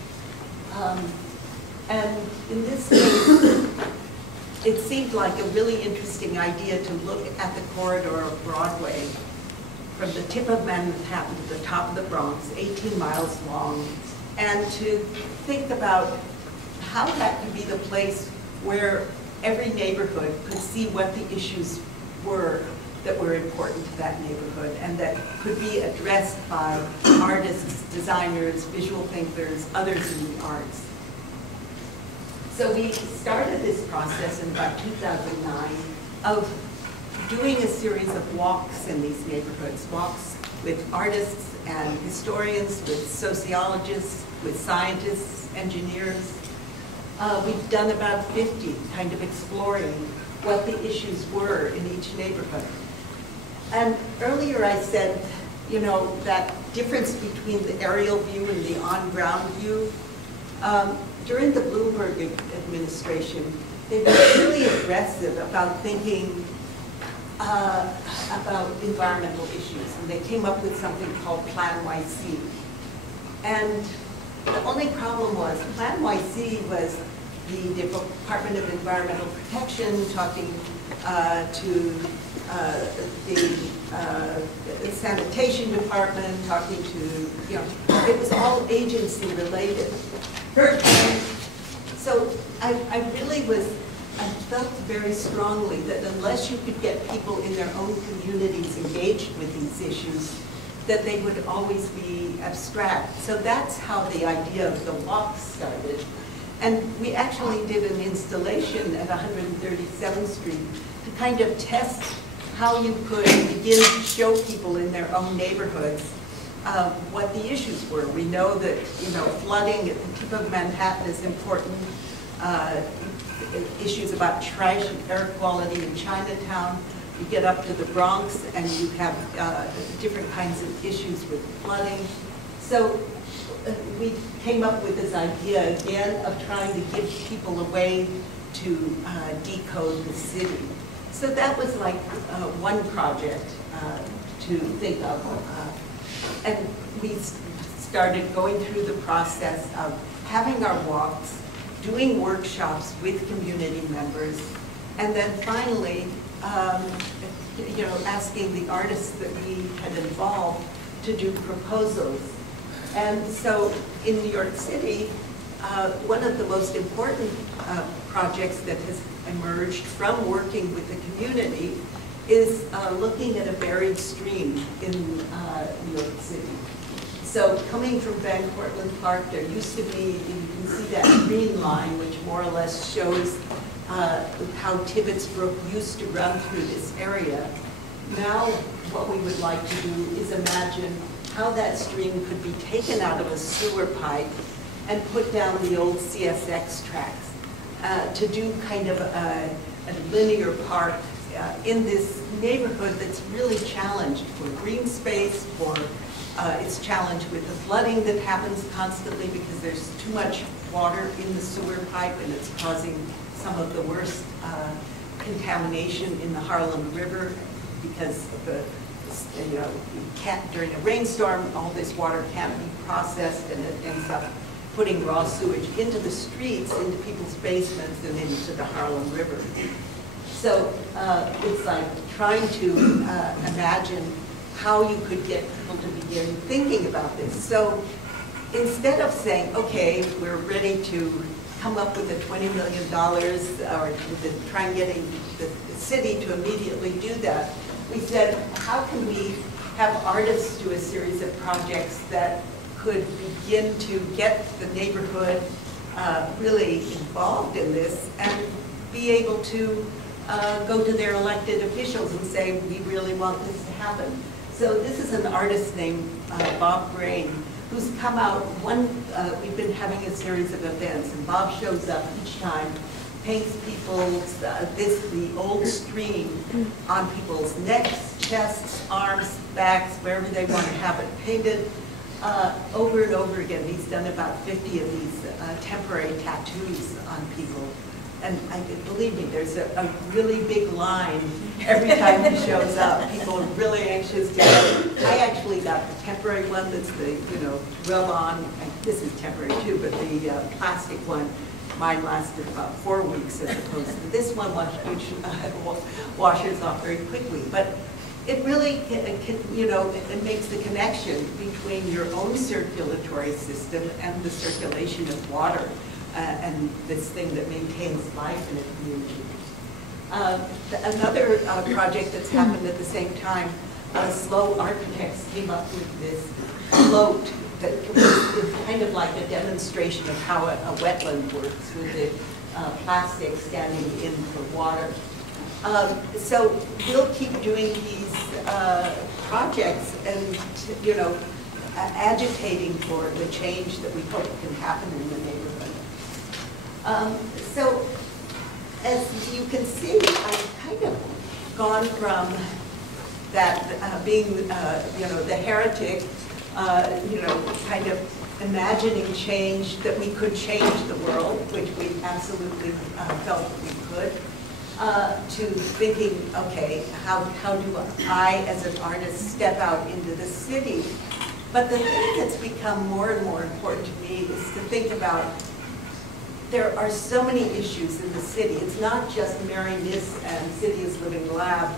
And in this case, it seemed like a really interesting idea to look at the corridor of Broadway from the tip of Manhattan to the top of the Bronx, 18 miles long, and to think about how that could be the place where every neighborhood could see what the issues were that were important to that neighborhood and that could be addressed by artists, designers, visual thinkers, others in the arts. So we started this process in about 2009 of doing a series of walks in these neighborhoods, walks with artists and historians, with sociologists, with scientists, engineers. We've done about 50, kind of exploring what the issues were in each neighborhood. And earlier I said, you know, that difference between the aerial view and the on-ground view. During the Bloomberg administration, they were really aggressive about thinking about environmental issues, and they came up with something called Plan YC. And the only problem was Plan YC was the Department of Environmental Protection talking to the sanitation department, talking to, you know, it was all agency related. So I really I felt very strongly that unless you could get people in their own communities engaged with these issues, that they would always be abstract. So that's how the idea of the walk started. And we actually did an installation at 137th Street to kind of test how you could begin to show people in their own neighborhoods what the issues were. We know that, you know, flooding at the tip of Manhattan is important. Issues about trash and air quality in Chinatown. You get up to the Bronx and you have different kinds of issues with flooding. So we came up with this idea again of trying to give people a way to decode the city. So that was like one project to think of. And we started going through the process of having our walks, doing workshops with community members, and then finally, you know, asking the artists that we had involved to do proposals. And so in New York City, one of the most important projects that has emerged from working with the community is looking at a buried stream in New York City. So coming from Van Cortlandt Park, there used to be, you can see that green line, which more or less shows how Tibbetts Brook used to run through this area. Now, what we would like to do is imagine how that stream could be taken out of a sewer pipe and put down the old CSX tracks to do kind of a linear park in this neighborhood that's really challenged for green space, for it's challenged with the flooding that happens constantly because there's too much water in the sewer pipe and it's causing some of the worst contamination in the Harlem River because of the, you know, during a rainstorm, all this water can't be processed and it ends up putting raw sewage into the streets, into people's basements, and into the Harlem River. So it's like trying to imagine how you could get people to begin thinking about this. So instead of saying, okay, we're ready to come up with the $20 million or to try and getting the city to immediately do that, we said, how can we have artists do a series of projects that could begin to get the neighborhood really involved in this and be able to go to their elected officials and say, we really want this to happen. So this is an artist named Bob Brain, who's come out we've been having a series of events, and Bob shows up each time, paints people's, the old stream on people's necks, chests, arms, backs, wherever they want to have it painted, over and over again. He's done about 50 of these temporary tattoos on people. And believe me, there's a really big line every time he shows up. People are really anxious to go. I actually got the temporary one that's the, you know, rub on, and this is temporary too, but the plastic one. mine lasted about 4 weeks as opposed to this one, which washes off very quickly. But it really, it makes the connection between your own circulatory system and the circulation of water and this thing that maintains life in a community. Another project that's happened at the same time, Slow Architects came up with this float that is kind of like a demonstration of how a wetland works with the plastic standing in for water. So we'll keep doing these projects and, agitating for the change that we hope can happen in the neighborhood. So as you can see, I've kind of gone from that being, the heretic, kind of imagining change, that we could change the world, which we absolutely felt we could, to thinking, okay, how do I, as an artist, step out into the city? But the thing that's become more and more important to me is to think about, there are so many issues in the city. It's not just Mary Miss and City is Living Lab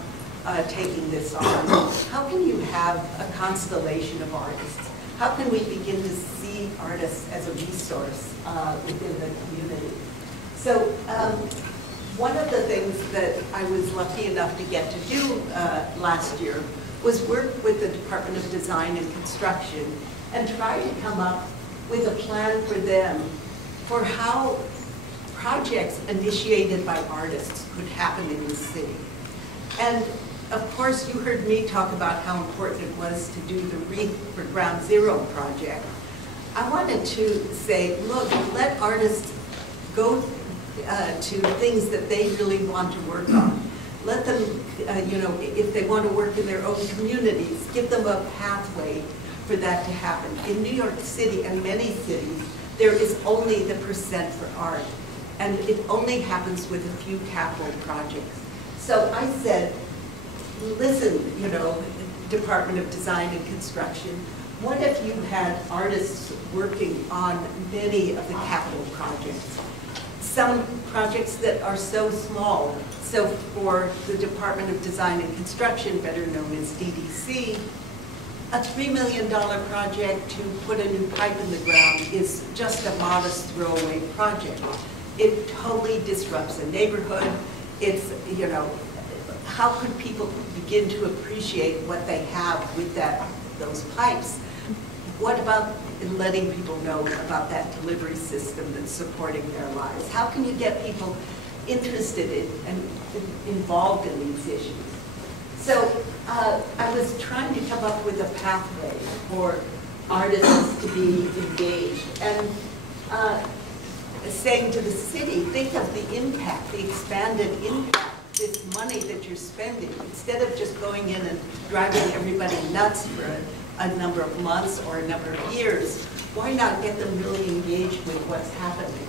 taking this on. How can you have a constellation of artists? How can we begin to see artists as a resource within the community? So one of the things that I was lucky enough to get to do last year was work with the Department of Design and Construction and try to come up with a plan for them for how projects initiated by artists could happen in the city. And of course, you heard me talk about how important it was to do the Wreath for Ground Zero project. I wanted to say, look, let artists go to things that they really want to work on. Let them, if they want to work in their own communities, give them a pathway for that to happen. In New York City and many cities, there is only the percent for art, and it only happens with a few capital projects. So I said, listen, Department of Design and Construction, what if you had artists working on many of the capital projects? Some projects that are so small. So for the Department of Design and Construction, better known as DDC, a $3 million project to put a new pipe in the ground is just a modest throwaway project. It totally disrupts a neighborhood. It's, how could people begin to appreciate what they have with those pipes? What about letting people know about that delivery system that's supporting their lives? How can you get people interested in and involved in these issues? So I was trying to come up with a pathway for artists to be engaged and saying to the city, think of the impact, the expanded impact, this money that you're spending. Instead of just going in and driving everybody nuts for a number of months or a number of years, why not get them really engaged with what's happening?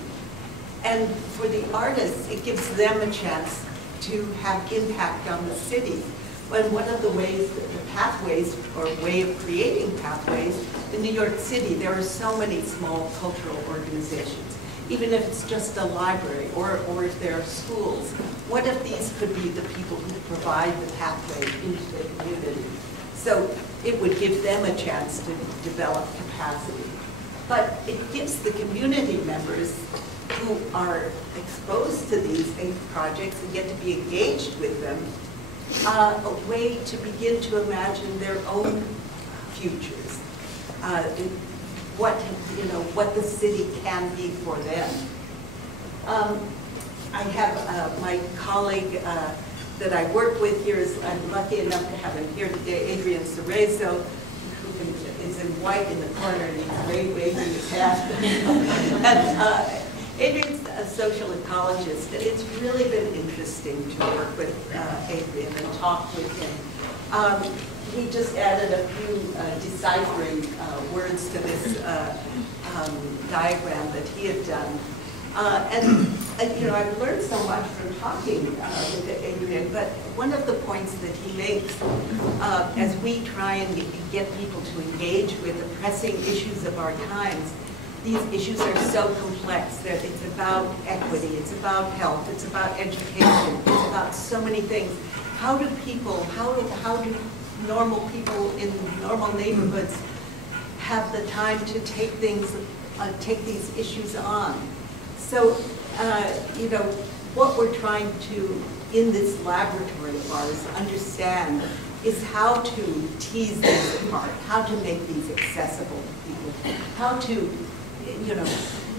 And for the artists, it gives them a chance to have impact on the city. But one of the ways, the pathways, or way of creating pathways, in New York City, there are so many small cultural organizations. Even if it's just a library, or if there are schools, what if these could be the people who provide the pathway into the community? So it would give them a chance to develop capacity. But it gives the community members who are exposed to these projects and get to be engaged with them a way to begin to imagine their own futures, what the city can be for them. I have my colleague that I work with here, I'm lucky enough to have him here today, Adrian Cerezo, who is in white in the corner and he's waving his hat. And, Adrian's a social ecologist, and it's really been interesting to work with Adrian and talk with him. He just added a few deciphering words to this diagram that he had done. I've learned so much from talking with Adrian, but one of the points that he makes as we try and get people to engage with the pressing issues of our times these issues are so complex that it's about equity, it's about health, it's about education, it's about so many things. How do people, how do normal people in normal neighborhoods have the time to take things, take these issues on? So, you know, what we're trying to, in this laboratory of ours, understand is how to tease these apart, how to make these accessible to people, how to, you know,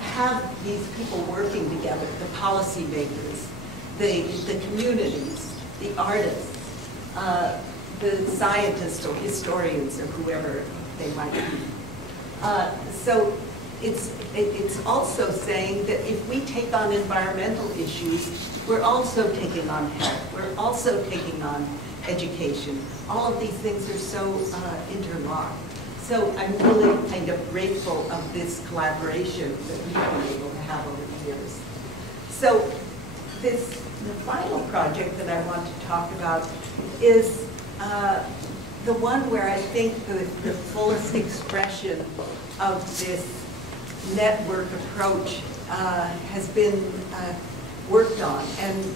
have these people working together, the policymakers, the communities, the artists, the scientists or historians or whoever they might be. So it's also saying that if we take on environmental issues, we're also taking on health, we're also taking on education. All of these things are so interlocked. So I'm really kind of grateful of this collaboration that we've been able to have over the years. So the final project that I want to talk about is the one where I think the fullest expression of this network approach has been worked on. And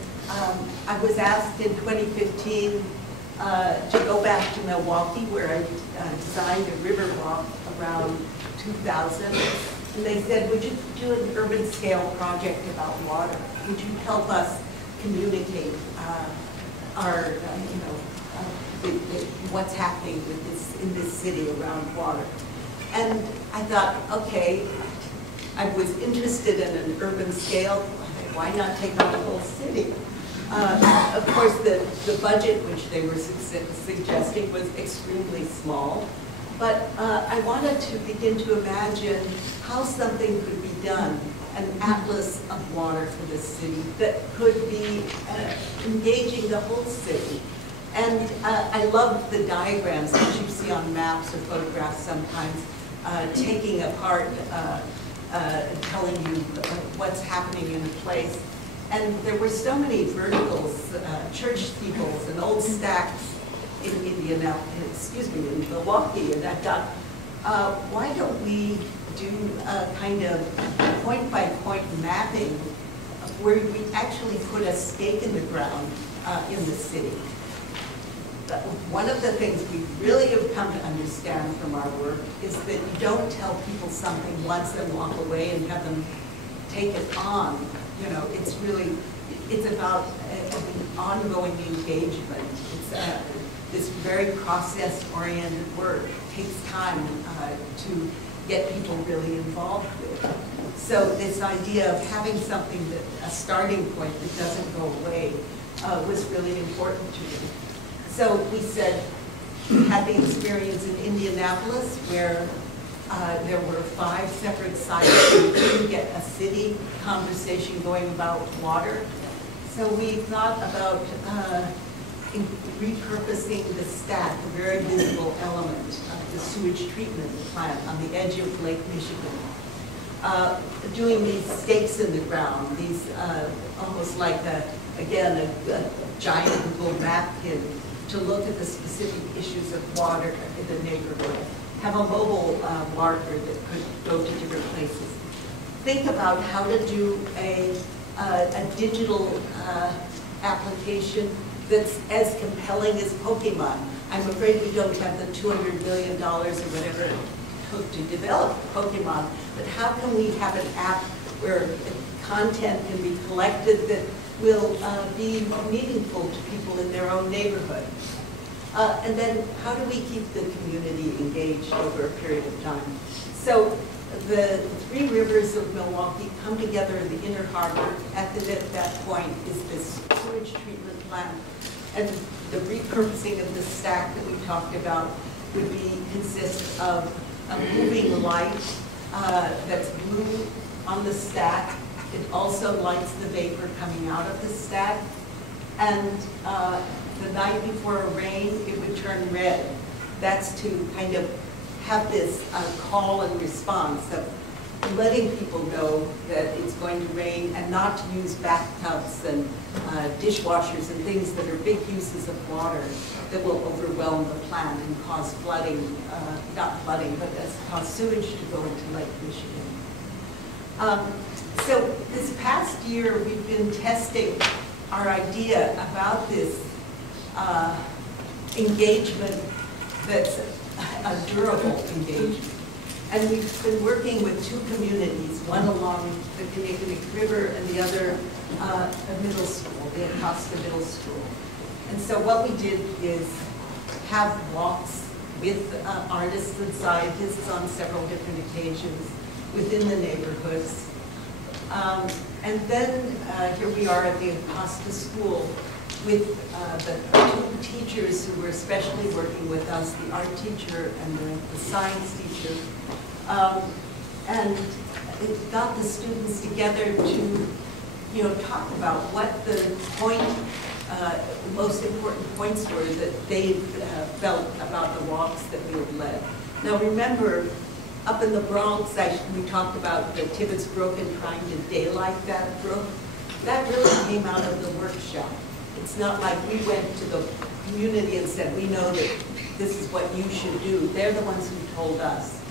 I was asked in 2015 to go back to Milwaukee, where I designed a river walk around 2000. And they said, would you do an urban scale project about water? Would you help us communicate our, you know, what's happening with this, in this city around water? And I thought, okay, I was interested in an urban scale. Why not take on the whole city? Of course, the budget which they were suggesting was extremely small, but I wanted to begin to imagine how something could be done, an atlas of water for the city that could be engaging the whole city. And I loved the diagrams that you see on maps or photographs sometimes, taking apart, telling you what's happening in a place. And there were so many verticals, church steeples and old stacks in in Milwaukee. And I thought, why don't we do a kind of point-by-point mapping where we actually put a stake in the ground in the city? But one of the things we really have come to understand from our work is that you don't tell people something once and walk away and have them take it on. You know, it's really, it's about an ongoing engagement. It's this very process-oriented work. It takes time to get people really involved with. So this idea of having something that, a starting point that doesn't go away was really important to me. So we said, we had the experience in Indianapolis where there were 5 separate sites to get a city conversation going about water. So we thought about repurposing the stack, a very visible element of the sewage treatment plant on the edge of Lake Michigan. Doing these stakes in the ground, these almost like, again, a giant Google map pin to look at the specific issues of water in the neighborhood. Have a mobile marker that could go to different places. Think about how to do a digital application that's as compelling as Pokemon. I'm afraid we don't have the $200 million or whatever it took to develop Pokemon, but how can we have an app where content can be collected that will be meaningful to people in their own neighborhood? And then how do we keep the community engaged over a period of time? So the 3 rivers of Milwaukee come together in the Inner Harbor. At that point is this sewage treatment plant. And the repurposing of the stack that we talked about would consist of a moving light that's blue on the stack. It also lights the vapor coming out of the stack. And the night before a rain, it would turn red. That's to kind of have this call and response of letting people know that it's going to rain and not to use bathtubs and dishwashers and things that are big uses of water that will overwhelm the plant and cause flooding, not flooding, but cause sewage to go into Lake Michigan. So this past year, we've been testing our idea about this engagement that's a durable engagement. And we've been working with two communities, one along the Connecticut River and the other a middle school, the Acosta Middle School. And so what we did is have walks with artists and scientists on several different occasions within the neighborhoods. And then here we are at the Acosta School with the two teachers who were especially working with us, the art teacher and the science teacher. And it got the students together to, talk about what the most important points were that they felt about the walks that we had led. Now remember, up in the Bronx, we talked about the Tibbetts Brook and trying to daylight that brook. That really came out of the workshop. It's not like we went to the community and said, we know that this is what you should do. They're the ones who told us.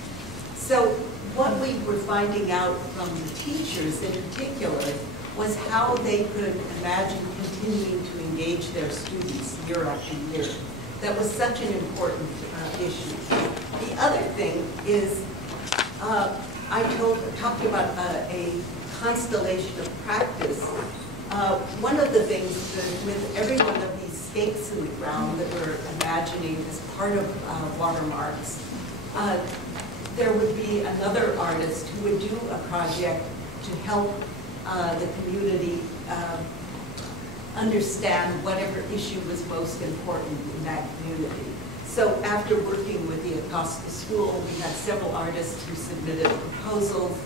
So what we were finding out from the teachers in particular was how they could imagine continuing to engage their students year after year. That was such an important issue. The other thing is, I talked about a constellation of practice. One of the things that with every one of these stakes in the ground that we're imagining as part of watermarks, there would be another artist who would do a project to help the community understand whatever issue was most important in that community. So after working with the Acosta School, we had several artists who submitted proposals.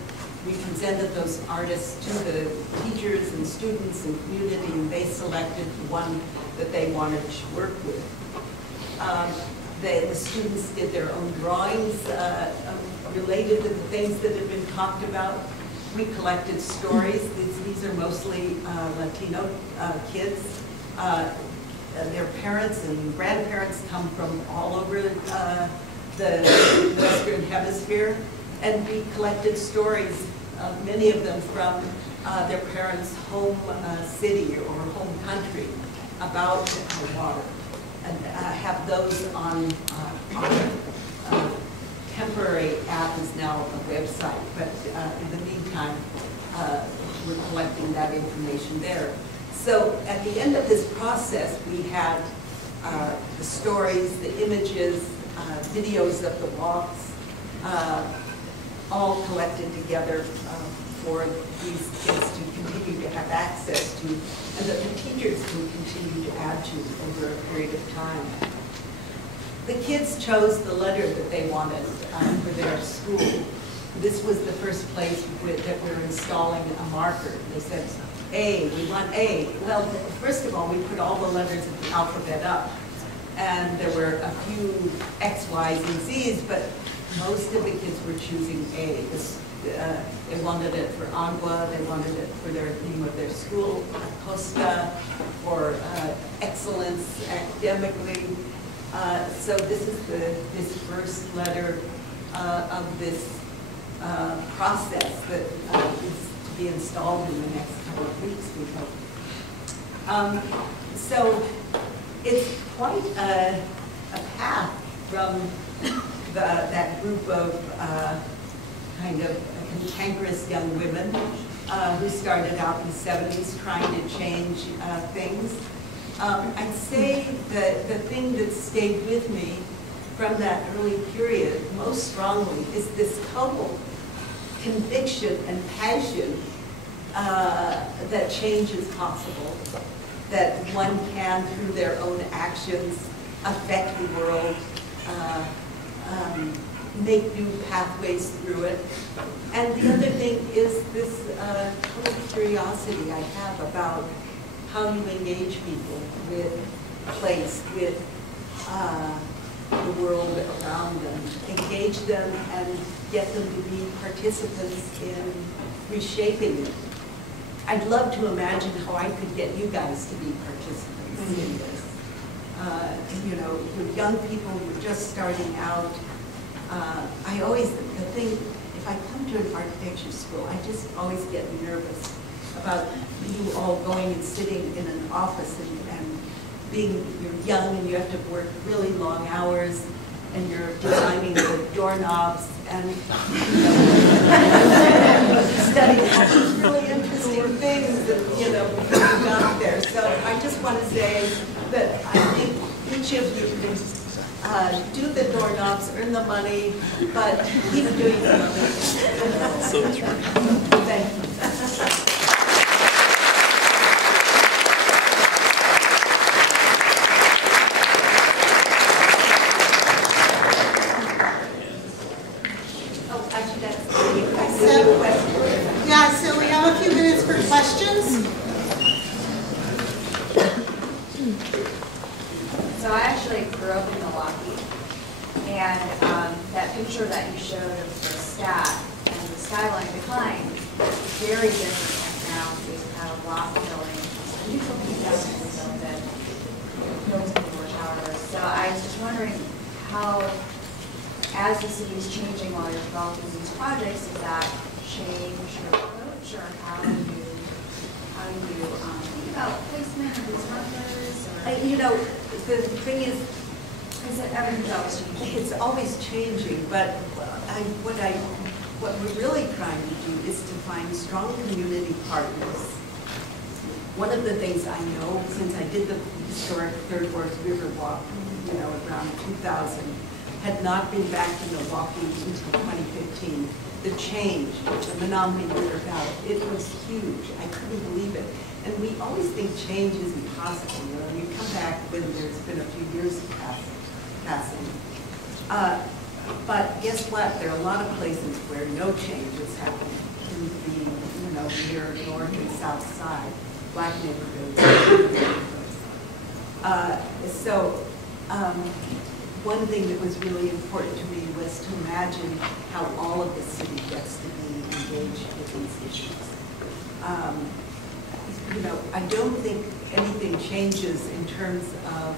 We presented those artists to the teachers and students and community, and they selected the one that they wanted to work with. The students did their own drawings related to the things that had been talked about. We collected stories. These are mostly Latino kids. Their parents and grandparents come from all over the Western Hemisphere. And we collected stories, many of them from their parents' home city or home country about water. And have those on temporary app is now a website, but in the meantime, we're collecting that information there. So at the end of this process, we had the stories, the images, videos of the walks, all collected together for these kids to continue to have access to, and that the teachers can continue to add to over a period of time. The kids chose the letter that they wanted for their school. This was the first place that we're installing a marker. They said, A, we want A. Well, first of all, we put all the letters of the alphabet up. And there were a few X, Y's, and Z's, but most of the kids were choosing A. They wanted it for agua, they wanted it for their name of their school, Acosta, for excellence academically. So this is this first letter of this process that is to be installed in the next couple of weeks, we hope. So it's quite a path from that group of kind of cantankerous young women who started out in the 70s trying to change things. I'd say that the thing that stayed with me from that early period most strongly is this total conviction and passion that change is possible, that one can, through their own actions, affect the world, make new pathways through it. And the other thing is this total curiosity I have about how you engage people with place, with the world around them, engage them and get them to be participants in reshaping it. I'd love to imagine how I could get you guys to be participants in this. You know, with young people who are just starting out, the thing, if if I come to an architecture school, I just always get nervous about you all going and sitting in an office and you're young and you have to work really long hours and you're designing the doorknobs and studying all these really interesting things that, before you got there. So I just want to say that I think each of you do the doorknobs, earn the money, but keep doing some other things. So true. Thank you. So we have a few minutes for questions. So I actually grew up in Milwaukee, and that picture that you showed of the stack and the skyline behind is very different now. We have a block building, beautiful buildings that built more towers. So I was just wondering how, as the city is changing while you're developing these projects, does that change your approach, or how do you think about placement of these markers? The thing is, Everything's always changing. it's always changing, but what we're really trying to do is to find strong community partners. One of the things I know, since I did the historic Third Wharf River Walk, around 2000, had not been back to Milwaukee until 2015. The change, the Menominee River Valley, it was huge. I couldn't believe it. And we always think change isn't possible. You come back when there's been a few years passing. But guess what? There are a lot of places where no change is happening in the near north and south side, black neighborhoods. One thing that was really important to me was to imagine how all of the city gets to be engaged with these issues. I don't think anything changes in terms of,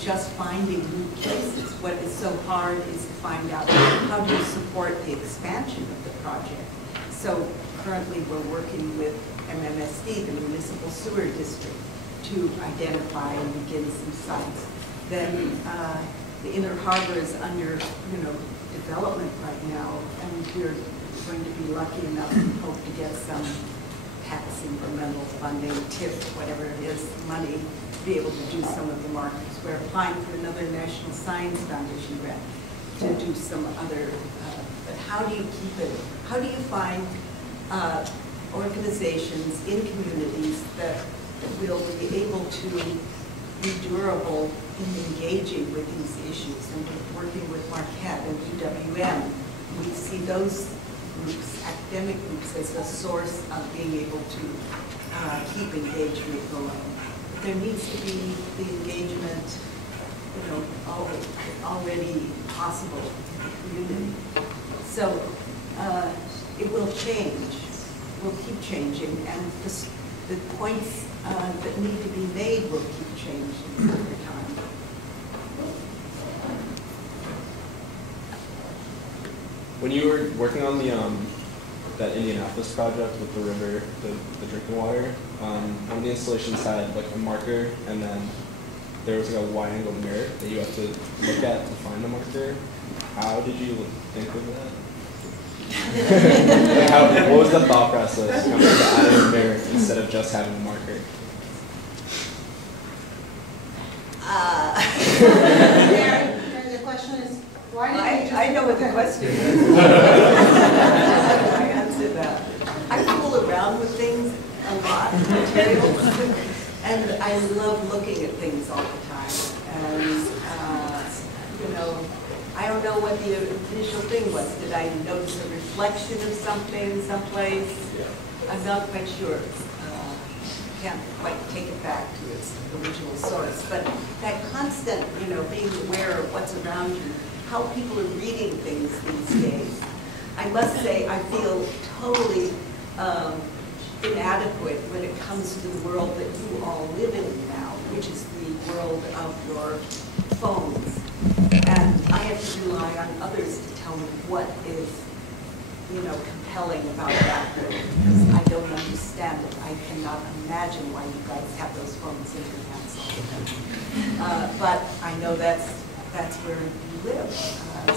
just finding new places. What is so hard is to find out how do you support the expansion of the project. So currently we're working with MMSD, the Municipal Sewer District, to identify and begin some sites. Then the Inner Harbor is under, development right now, and we're going to be lucky enough and hope to get some tax incremental funding, TIF, whatever it is, money, to be able to do some of the markers. We're applying for another National Science Foundation grant to do some other, but how do you keep it, how do you find organizations in communities that will be able to be durable in engaging with these issues, and working with Marquette and UWM. We see those groups, academic groups, as a source of being able to keep engagement going. There needs to be the engagement, already possible in the community. So it will change, will keep changing, and the points that need to be made will keep changing over time. When you were working on that Indianapolis project with the river, the drinking water, one of the installations had like a marker, and then there was like a wide-angle mirror that you have to look at to find the marker. How did you think of that? What was the thought process coming to adding a mirror instead of just having a marker? The question is, why did you I know what the question is. I answered that. I fool around with things a lot, materials, and I love looking at things all the time. And, I don't know what the initial thing was. Did I notice a reflection of something someplace? I'm not quite sure. Can't quite take it back to its original source. But that constant, being aware of what's around you, how people are reading things these days. I must say, I feel totally inadequate when it comes to the world that you all live in now, which is the world of your phones. And I have to rely on others to tell me what is, compelling about that really, because I don't understand it. I cannot imagine why you guys have those phones in your hands all the time. But I know that's where you live.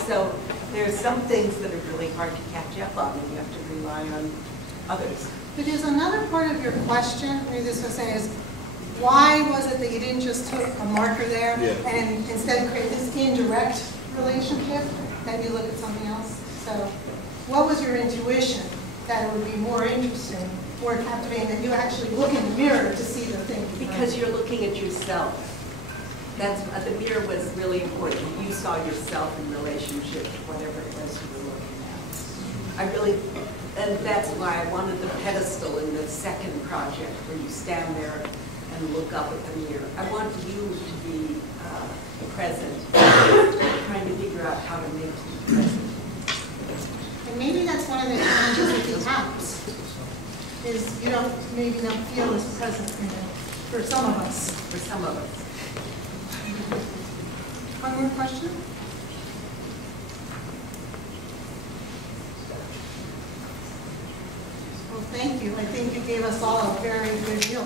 So there's some things that are really hard to catch up on, and you have to rely on others. But there's another part of your question, maybe this was saying, is why was it that you didn't just put a marker there and instead create this indirect relationship that you look at something else? So what was your intuition that it would be more interesting, more captivating, that you actually look in the mirror to see the thing? Because you're looking at yourself. The mirror was really important. You saw yourself in relationship to whatever it was you were looking at. And that's why I wanted the pedestal in the second project where you stand there and look up at the mirror. I want you to be present, trying to figure out how to make you present. And maybe that's one of the challenges with the apps, is you don't maybe not feel as present in it, for some of us. For some of us. One more question? Well, thank you. I think you gave us all a very good deal.